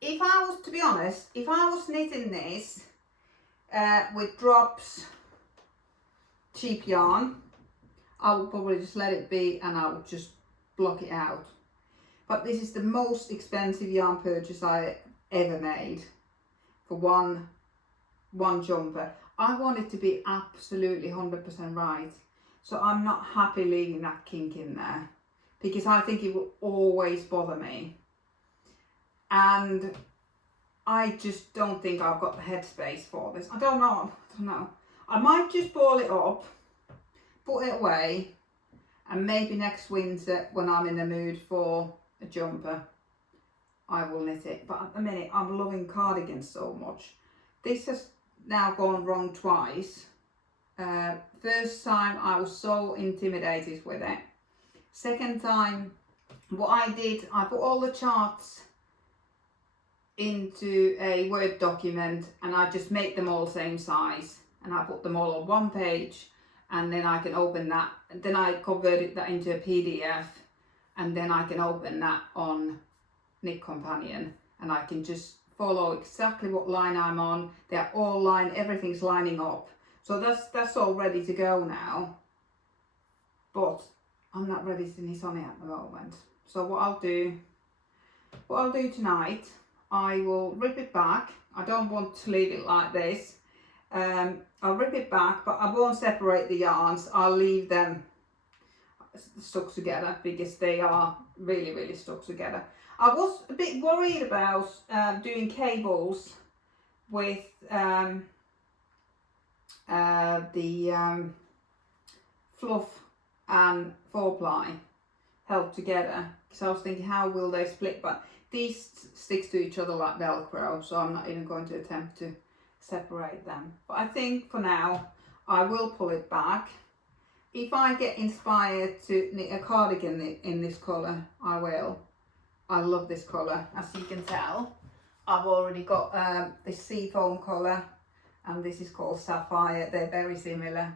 if I was, to be honest, if I was knitting this with drops cheap yarn, I would probably just let it be and I would just block it out. But this is the most expensive yarn purchase I ever made for one jumper. I want it to be absolutely 100% right. So I'm not happy leaving that kink in there, because I think it will always bother me. And I just don't think I've got the headspace for this. I don't know. I might just ball it up, put it away, and maybe next winter when I'm in the mood for a jumper, I will knit it. But at the minute, I'm loving cardigans so much. This has now gone wrong twice. First time I was so intimidated with it. Second time, what I did, I put all the charts into a Word document and I just make them all same size, and I put them all on one page, and then I can open that, and then I converted that into a PDF, and then I can open that on Knit Companion, and I can just follow exactly what line I'm on. They're all lined, everything's lining up. So that's all ready to go now. But I'm not ready to knit on it at the moment. So what I'll do tonight, I will rip it back. I don't want to leave it like this. I'll rip it back, but I won't separate the yarns. I'll leave them stuck together because they are really, really stuck together. I was a bit worried about doing cables with the fluff and 4-ply held together, because I was thinking, how will they split? But these stick to each other like Velcro, so I'm not even going to attempt to separate them. But I think for now I will pull it back. If I get inspired to knit a cardigan in this colour, I will. I love this colour, as you can tell. I've already got this seafoam colour, and this is called Sapphire. They're very similar,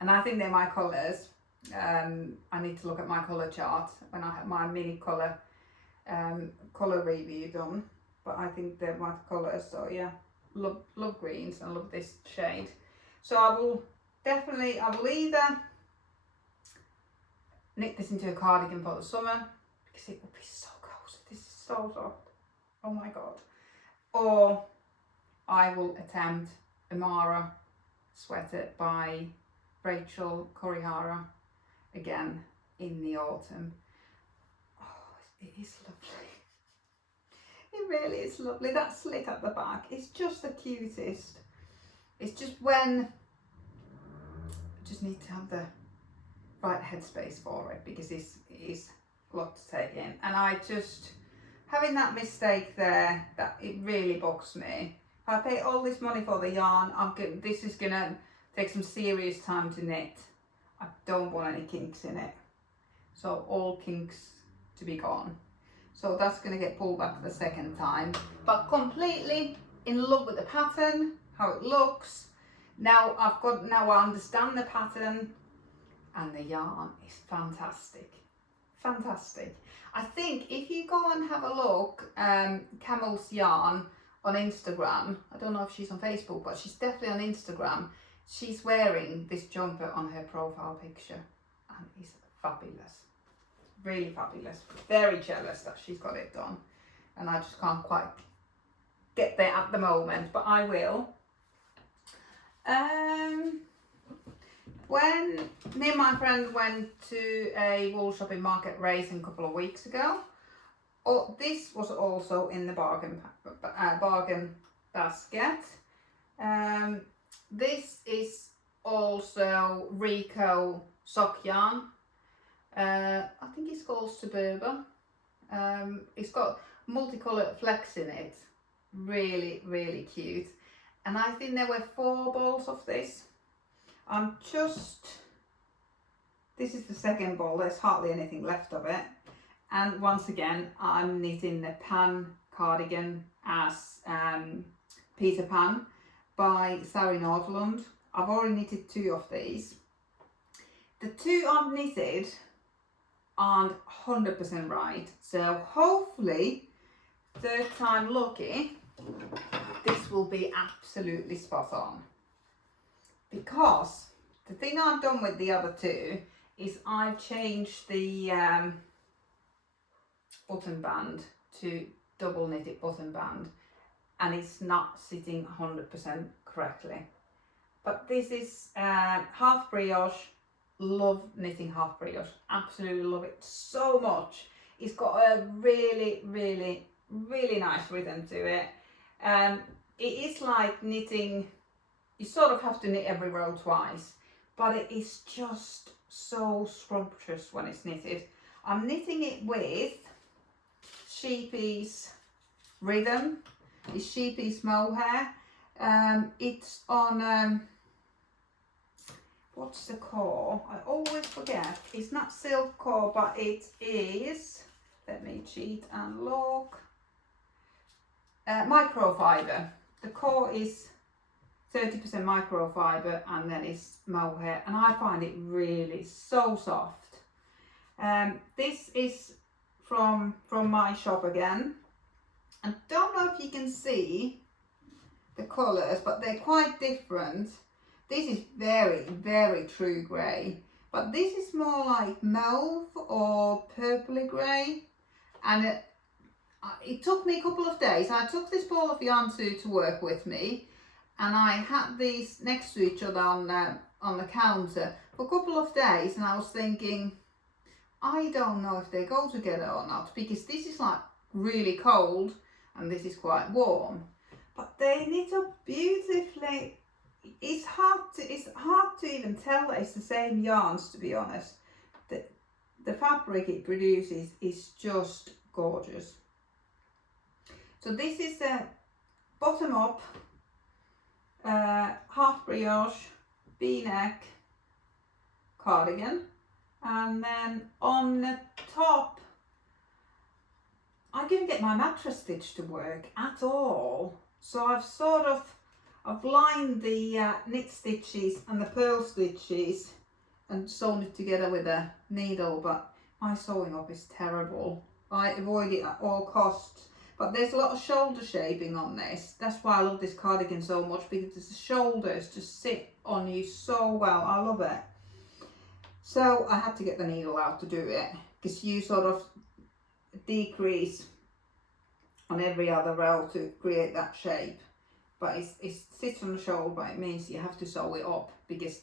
and I think they're my colours. I need to look at my colour chart when I have my mini colour review done, but I think they're my colours. So yeah, love greens and love this shade. So I will either knit this into a cardigan for the summer, because it will be so cozy. This is so soft. Oh my god. Or I will attempt Amara sweater by Rachel Corihara again in the autumn. Oh, it is lovely. It really is lovely. That slit at the back is just the cutest. It's just when I just need to have the right headspace for it, because it is a lot to take in. And I just, having that mistake there, that it really bugs me. If I pay all this money for the yarn, this is gonna take some serious time to knit. I don't want any kinks in it. So all kinks to be gone. So that's going to get pulled back the second time. But completely in love with the pattern, how it looks. Now I understand the pattern, and the yarn is fantastic. Fantastic. I think if you go and have a look, Camel's yarn on Instagram, I don't know if she's on Facebook, but she's definitely on Instagram. She's wearing this jumper on her profile picture, and it's fabulous. Really fabulous. Very jealous that she's got it done, and I just can't quite get there at the moment, but I will. When me and my friend went to a wool shop in Market Rasen a couple of weeks ago, this was also in the bargain basket. This is also Rico sock yarn. I think it's called Suburban. It's got multicolored flecks in it. Really, really cute. And I think there were 4 balls of this. This is the second ball. There's hardly anything left of it. And once again, I'm knitting the Pan cardigan as Peter Pan by Sari Nordlund. I've already knitted 2 of these. The 2 I've knitted aren't 100% right, so hopefully, third time lucky, this will be absolutely spot on. Because the thing I've done with the other 2 is I've changed the button band to double knitted button band, and it's not sitting 100% correctly. But this is half brioche. Love knitting half brioche, absolutely love it so much. It's got a really, really, really nice rhythm to it. It is like knitting, you sort of have to knit every row twice, but it is just so scrumptious when it's knitted. I'm knitting it with Sheepy's Rhythm, it's Sheepy's mohair. It's on what's the core? I always forget. It's not silk core, but it is, let me cheat and look, microfiber. The core is 30% microfiber, and then it's mohair, and I find it really so soft. This is from my shop again. I don't know if you can see the colours, but they're quite different. This is very, very true grey, but this is more like mauve or purpley grey, and it took me a couple of days. I took this ball of yarn to work with me, and I had these next to each other on the counter for a couple of days, and I was thinking, I don't know if they go together or not, because this is like really cold and this is quite warm, but they knit up beautifully. It's hard to even tell that it's the same yarns, to be honest. The fabric it produces is just gorgeous. So this is a bottom up half brioche V-neck cardigan, and then on the top I didn't get my mattress stitch to work at all, so I've lined the knit stitches and the purl stitches and sewn it together with a needle, but my sewing up is terrible. I avoid it at all costs. But there's a lot of shoulder shaping on this. That's why I love this cardigan so much, because the shoulders just sit on you so well. I love it. So I had to get the needle out to do it, because you sort of decrease on every other row to create that shape. But it sits on the shoulder, but it means you have to sew it up, because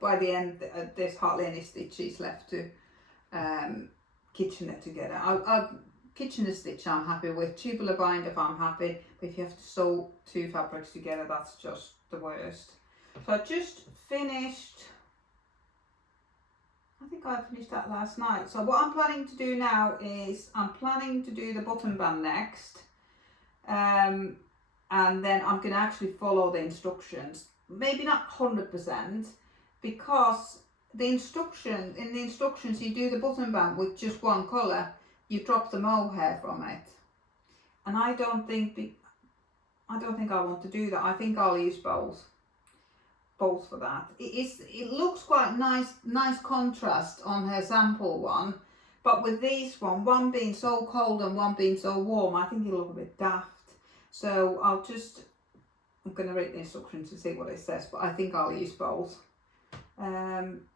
by the end there's hardly any stitches left to kitchen it together. I'll kitchen the stitch I'm happy with, tubular binder I'm happy, but if you have to sew two fabrics together, that's just the worst. So I just finished, I think I finished that last night. So what I'm planning to do now is I'm planning to do the button band next, and then I'm going to actually follow the instructions. Maybe not 100%, because in the instructions you do the button band with just one colour. You drop the mohair from it, and I don't think I want to do that. I think I'll use both for that. It looks quite nice contrast on her sample one, but with these one being so cold and one being so warm, I think it'll look a bit daft. So I'm going to read the instructions to see what it says, but I think I'll use both. And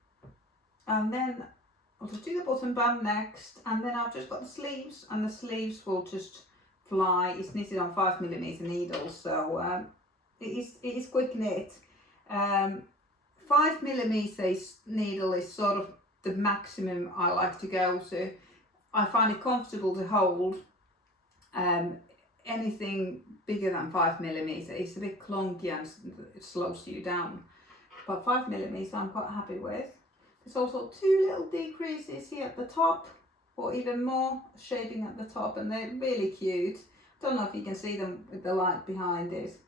then I'll just do the button band next, and then I've just got the sleeves, and the sleeves will just fly. It's knitted on 5mm needles, so it is quick knit. 5mm needle is sort of the maximum I like to go to. I find it comfortable to hold. Anything bigger than 5mm is a bit clunky and it slows you down, but 5mm I'm quite happy with. There's also two little decreases here at the top, or even more shading at the top, and they're really cute. Don't know if you can see them with the light behind it,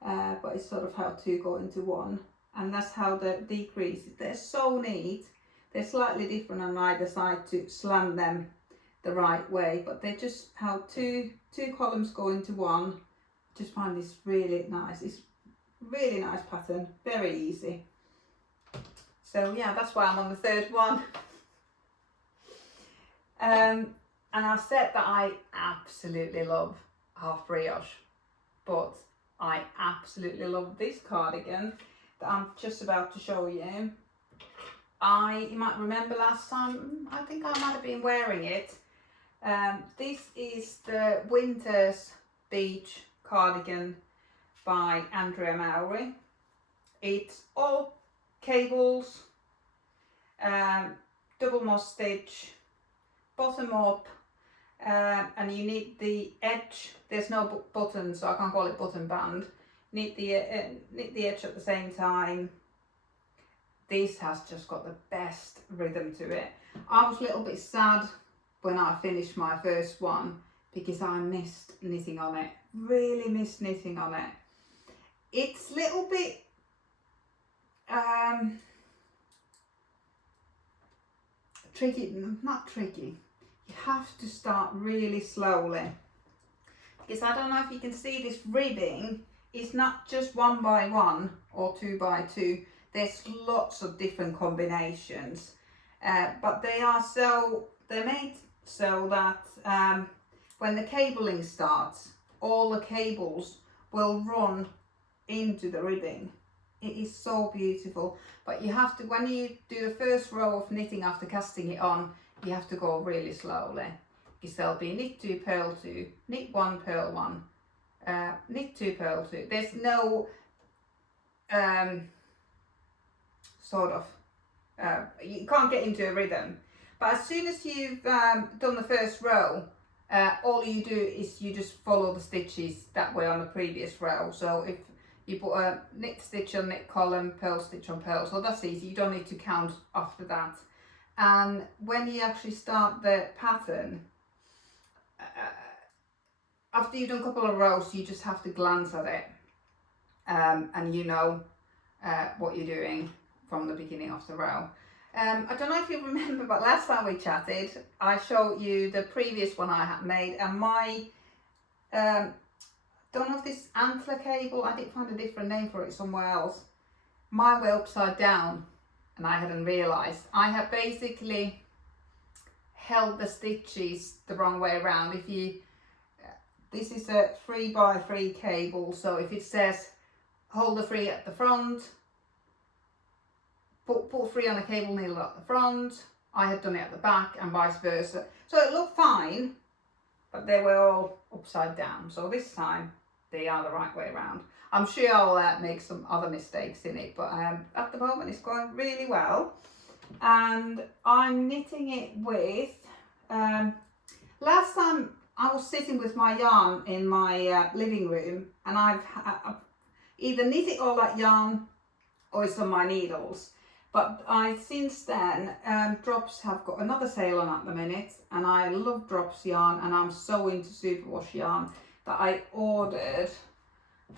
but it's sort of how two go into one, and that's how the decrease. They're so neat. They're slightly different on either side to slant them the right way, but they're just how two columns go into one. I just find this really nice. It's really nice pattern, very easy. So yeah, that's why I'm on the third one. And I've said that I absolutely love half brioche, but I absolutely love this cardigan that I'm just about to show you. You might remember last time, I think I might have been wearing it. This is the Winter's Beige cardigan by Amara. It's all cables, double moss stitch, bottom up, and you need the edge. There's no button, so I can't call it button band. Knit the edge at the same time. This has just got the best rhythm to it. I was a little bit sad when I finished my first one because I missed knitting on it. Really missed knitting on it. It's a little bit tricky, not tricky. You have to start really slowly, because I don't know if you can see this ribbing. It's not just 1 by 1 or 2 by 2. There's lots of different combinations, but they're made so that when the cabling starts, all the cables will run into the ribbing. It is so beautiful, but you have to, when you do the first row of knitting after casting it on, you have to go really slowly, because there'll be knit 2, purl 2, knit 1, purl 1, knit 2, purl 2. There's no you can't get into a rhythm. But as soon as you've done the first row, all you do is you just follow the stitches that way on the previous row. So if you put a knit stitch on knit column, purl stitch on purl, so that's easy. You don't need to count after that. And when you actually start the pattern, after you've done a couple of rows, you just have to glance at it, and you know what you're doing from the beginning of the row. I don't know if you remember, but last time we chatted, I showed you the previous one I had made, and my don't know if this antler cable, I did find a different name for it somewhere else. Mine were upside down, and I hadn't realised. I had basically held the stitches the wrong way around. If you, this is a 3 by 3 cable, so if it says hold the 3 at the front, put 3 on a cable needle at the front, I had done it at the back and vice versa. So it looked fine, but they were all upside down. So this time they are the right way around. I'm sure I'll make some other mistakes in it, but at the moment it's going really well. And I'm knitting it with, last time I was sitting with my yarn in my living room, and I've either knitted all that yarn or it's on my needles. But since then, Drops have got another sale on at the minute, and I love Drops yarn, and I'm so into superwash yarn that I ordered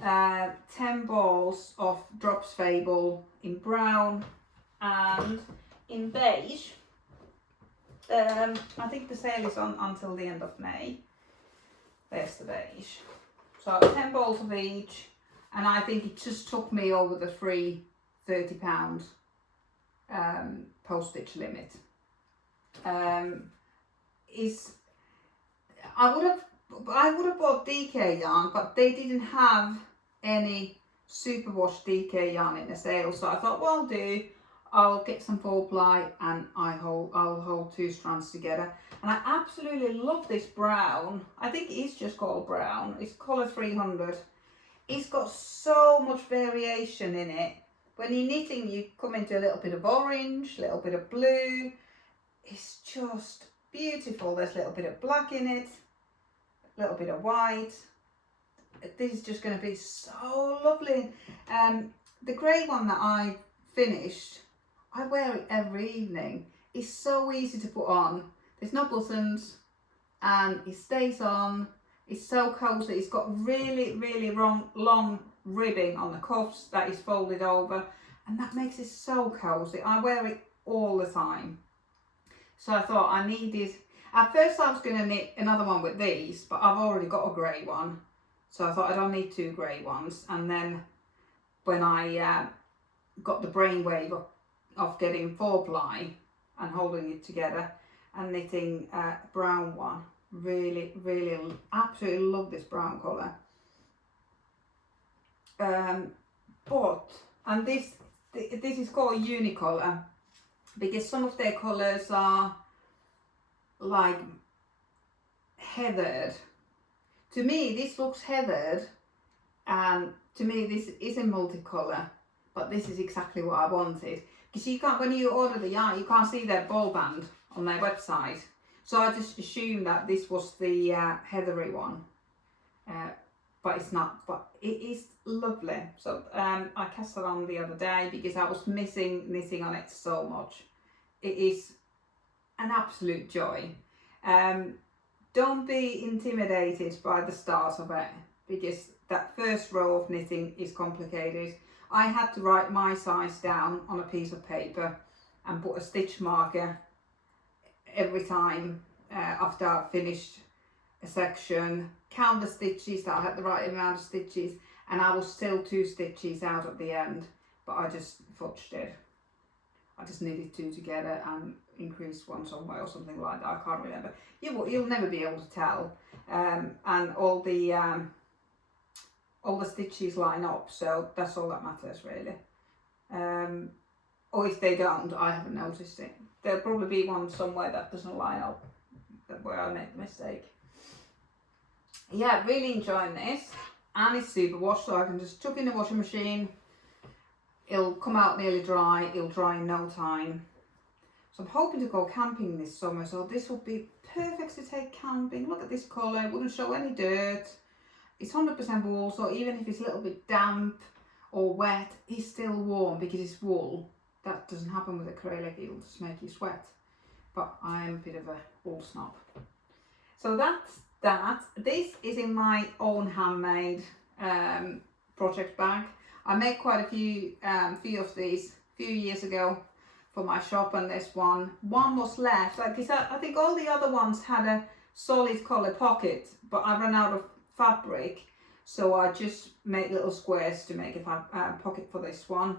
10 balls of Drops Fable in brown and in beige. I think the sale is on until the end of May. There's the beige. So 10 balls of each, and I think it just took me over the free £30 postage limit. I would have bought DK yarn, but they didn't have any superwash DK yarn in the sale, so I thought, well, I'll get some 4-ply and I'll hold 2 strands together. And I absolutely love this brown. I think it is just called brown. It's colour 300. It's got so much variation in it. When you're knitting, you come into a little bit of orange, a little bit of blue. It's just beautiful. There's a little bit of black in it, a little bit of white. This is just going to be so lovely. The grey one that I finished, I wear it every evening. It's so easy to put on. There's no buttons and it stays on. It's so cozy. It's got really, really long ribbing on the cuffs that is folded over, and that makes it so cozy. I wear it all the time. So I thought I needed, at first I was going to knit another one with these, but I've already got a grey one. So I thought I don't need 2 grey ones. And then when I got the brainwave of getting 4-ply and holding it together and knitting a brown one, really absolutely love this brown colour. And this is called Unicolor because some of their colours are like heathered. To me this looks heathered, and to me this is a multicolour, but this is exactly what I wanted. Because you can't, when you order the yarn, you can't see their ball band on their website. So I just assumed that this was the heathery one. But it's not, but it is lovely. So I cast it on the other day because I was missing knitting on it so much. It is an absolute joy. Don't be intimidated by the start of it, because that first row of knitting is complicated. I had to write my size down on a piece of paper and put a stitch marker every time after I finished a section, count the stitches that I had the right amount of stitches, and I was still 2 stitches out at the end, but I just fudged it. I just knitted 2 together and increased one somewhere or something like that. I can't remember. You'll never be able to tell. And all the stitches line up, so that's all that matters really. Or if they don't, I haven't noticed it. There'll probably be one somewhere that doesn't line up, where I made the mistake. Yeah, really enjoying this, and it's super wash, so I can just chuck in the washing machine. It'll come out nearly dry. It'll dry in no time. So I'm hoping to go camping this summer, so this will be perfect to take camping. Look at this colour, it wouldn't show any dirt. It's 100% wool, so even if it's a little bit damp or wet, it's still warm because it's wool. That doesn't happen with acrylic, it'll just make you sweat. But I am a bit of a wool snob. So that's that. This is in my own handmade project bag. I made quite a few of these a few years ago for my shop, and this one was left. Like I think all the other ones had a solid colour pocket, but I ran out of fabric, so I just made little squares to make a pocket for this one.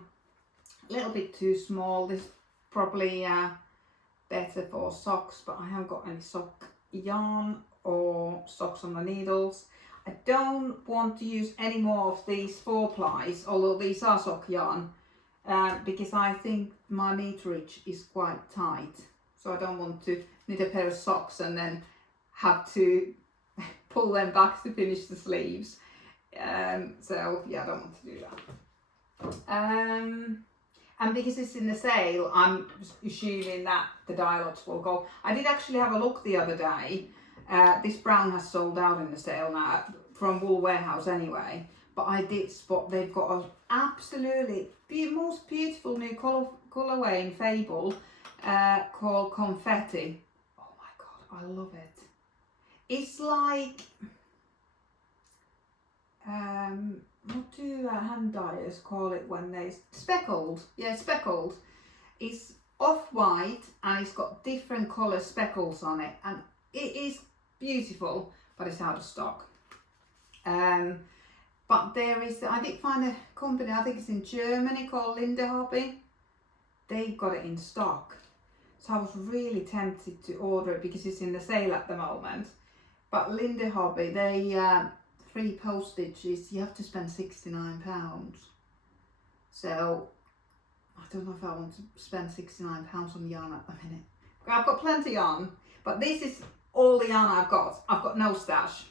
A little bit too small. This probably better for socks, but I haven't got any sock yarn or socks on the needles. I don't want to use any more of these 4-plies, although these are sock yarn, because I think my meterage is quite tight. So I don't want to knit a pair of socks and then have to pull them back to finish the sleeves. So yeah, I don't want to do that. And because it's in the sale, I'm assuming that the dialogues will go. I did actually have a look the other day. This brown has sold out in the sale now, from Wool Warehouse anyway. But I did spot they've got an absolutely most beautiful new colourway in Fable called Confetti. Oh my god, I love it. It's like, what do hand dyers call it when they speckled? Yeah, speckled. It's off-white and it's got different colour speckles on it, and it is beautiful, but it's out of stock. But there is, I did find a company, I think it's in Germany, called Linde Hobby. They've got it in stock. So I was really tempted to order it because it's in the sale at the moment. But Linde Hobby, they free postage is, you have to spend £69. So I don't know if I want to spend £69 on yarn at the minute. I've got plenty on, but this is all the yarn I've got. I've got no stash.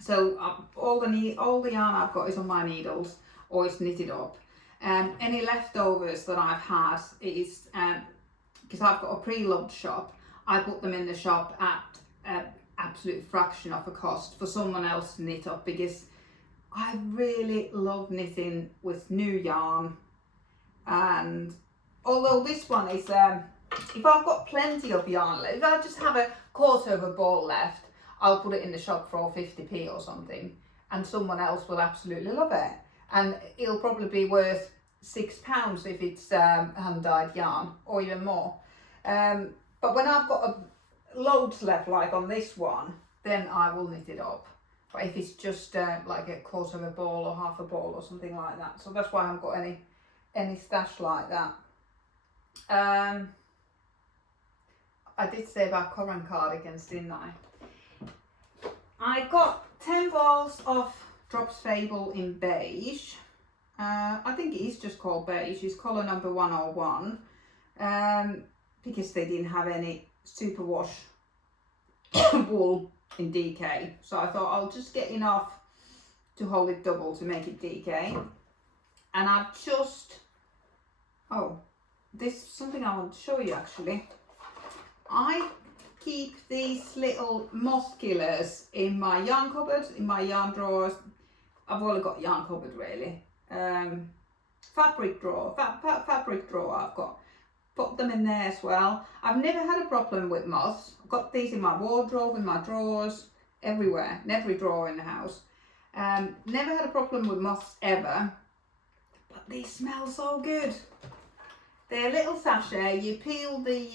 So all the yarn I've got is on my needles, or it's knitted up. Any leftovers that I've had is, because I've got a pre-loved shop, I put them in the shop at absolute fraction of a cost for someone else to knit up, because I really love knitting with new yarn. And although this one is, if I've got plenty of yarn left, if I just have a quarter of a ball left, I'll put it in the shop for 50p or something, and someone else will absolutely love it. And it'll probably be worth £6 if it's hand dyed yarn, or even more. But when I've got loads left, like on this one, then I will knit it up. But if it's just like a quarter of a ball or half a ball or something like that, so that's why I haven't got any stash like that. I did say about Corran cardigans, didn't I? I got 10 balls of Drops Fable in beige. I think it is just called beige. It's colour number 101. Because they didn't have any superwash wool in DK. So I thought I'll just get enough to hold it double to make it DK. And I've just, this is something I want to show you actually. I keep these little moth killers in my yarn cupboard, in my yarn drawers. I've only got yarn cupboard really. Fabric drawer I've got. Put them in there as well. I've never had a problem with moths. I've got these in my wardrobe, in my drawers, everywhere, in every drawer in the house. Never had a problem with moths ever, but they smell so good. They're a little sachet. You peel the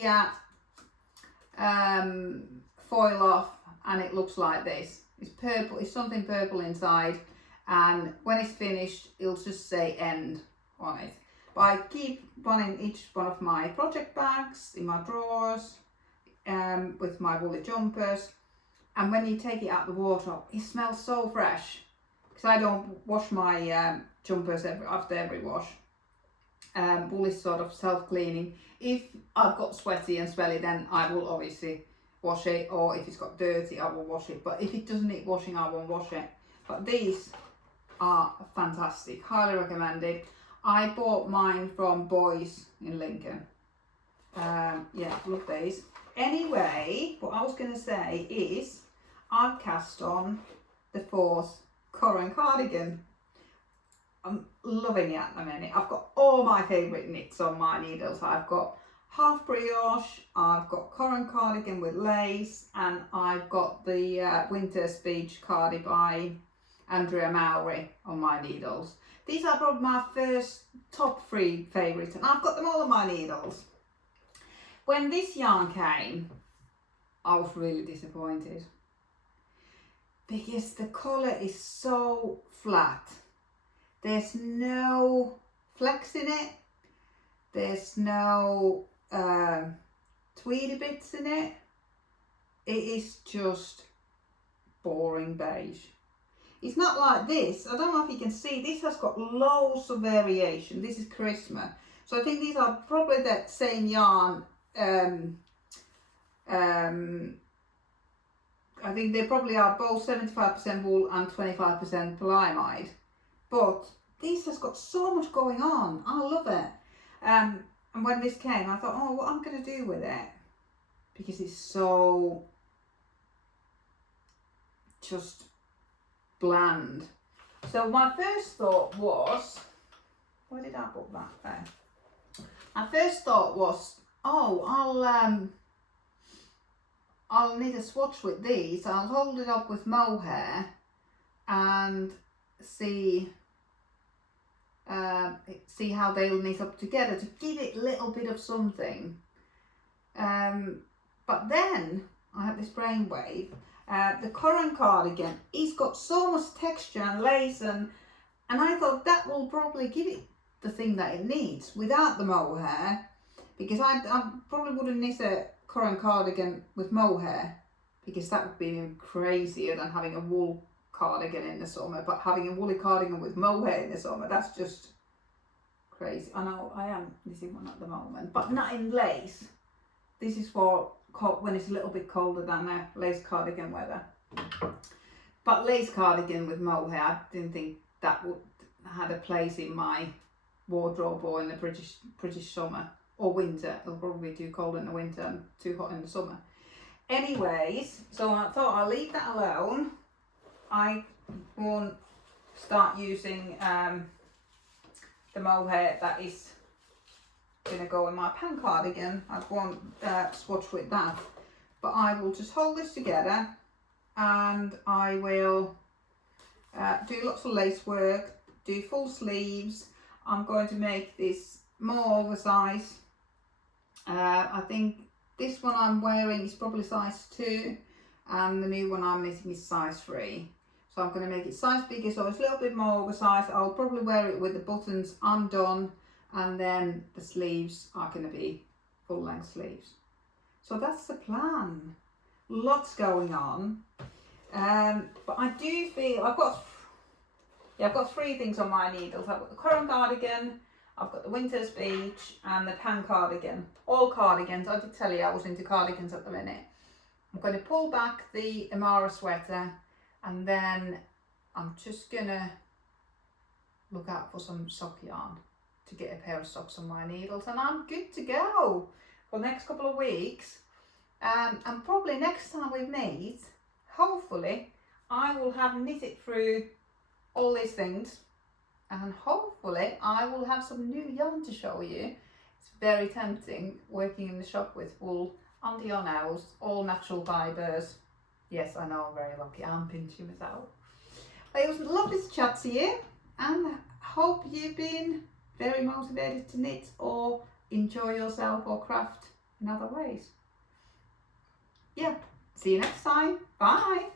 foil off and it looks like this. It's purple, it's something purple inside, and when it's finished it'll just say end on it. But I keep one in each one of my project bags, in my drawers, with my woolly jumpers. And when you take it out the wardrobe, it smells so fresh. Because I don't wash my jumpers after every wash. Wool is sort of self-cleaning. If I've got sweaty and smelly, then I will obviously wash it. Or if it's got dirty, I will wash it. But if it doesn't need washing, I won't wash it. But these are fantastic. Highly recommended. I bought mine from Beige in Lincoln. Yeah, love these. Anyway, what I was going to say is I've cast on the 4th Corin cardigan. I'm loving it at the minute. I've got all my favourite knits on my needles. I've got half brioche, I've got Corin cardigan with lace, and I've got the Winter Speech cardi by Andrea Mowry on my needles. These are probably my first top 3 favourites, and I've got them all on my needles. When this yarn came, I was really disappointed because the colour is so flat. There's no flex in it. There's no tweedy bits in it. It is just boring beige. It's not like this. I don't know if you can see. This has got loads of variation. This is Karisma. So I think these are probably that same yarn. I think they probably are both 75% wool and 25% polyamide. But this has got so much going on. I love it. And when this came, I thought, oh, what I'm going to do with it, because it's so just bland. So my first thought was, where did I put that there? My first thought was, oh, I'll need a swatch with these. I'll hold it up with mohair and see how they'll knit up together to give it a little bit of something. But then I had this brainwave. The Corin cardigan, it's got so much texture and lace, and I thought that will probably give it the thing that it needs without the mohair, because I probably wouldn't knit a Corin cardigan with mohair, because that would be even crazier than having a wool cardigan in the summer. But having a woolly cardigan with mohair in the summer, that's just crazy. I know I am knitting one at the moment, but not in lace. This is for when it's a little bit colder than a lace cardigan weather. But lace cardigan with mohair, I didn't think that would had a place in my wardrobe or in the British summer or winter. It'll probably be too cold in the winter and too hot in the summer. Anyways, so I thought I'll leave that alone. I won't start using the mohair that is going to go in my pan cardigan. I won't swatch with that, but I will just hold this together, and I will do lots of lace work, do full sleeves. I'm going to make this more oversized. I think this one I'm wearing is probably size 2, and the new one I'm knitting is size 3. So I'm going to make it size bigger, so it's a little bit more oversized. I'll probably wear it with the buttons undone, and then the sleeves are going to be full length sleeves. So that's the plan. Lots going on. But I do feel I've got 3 things on my needles. I've got the Corran cardigan, I've got the Winter's Beige, and the pan cardigan. All cardigans. I did tell you I was into cardigans at the minute. I'm going to pull back the Amara sweater, and then I'm just going to look out for some sock yarn to get a pair of socks on my needles, and I'm good to go for the next couple of weeks. And probably next time we meet, hopefully I will have knitted through all these things, and hopefully I will have some new yarn to show you. It's very tempting working in the shop with wool under your nose, all natural fibres. Yes, I know, I'm very lucky. I'm pinching myself. But it was lovely to chat to you, and hope you've been very motivated to knit or enjoy yourself or craft in other ways. Yeah, see you next time. Bye.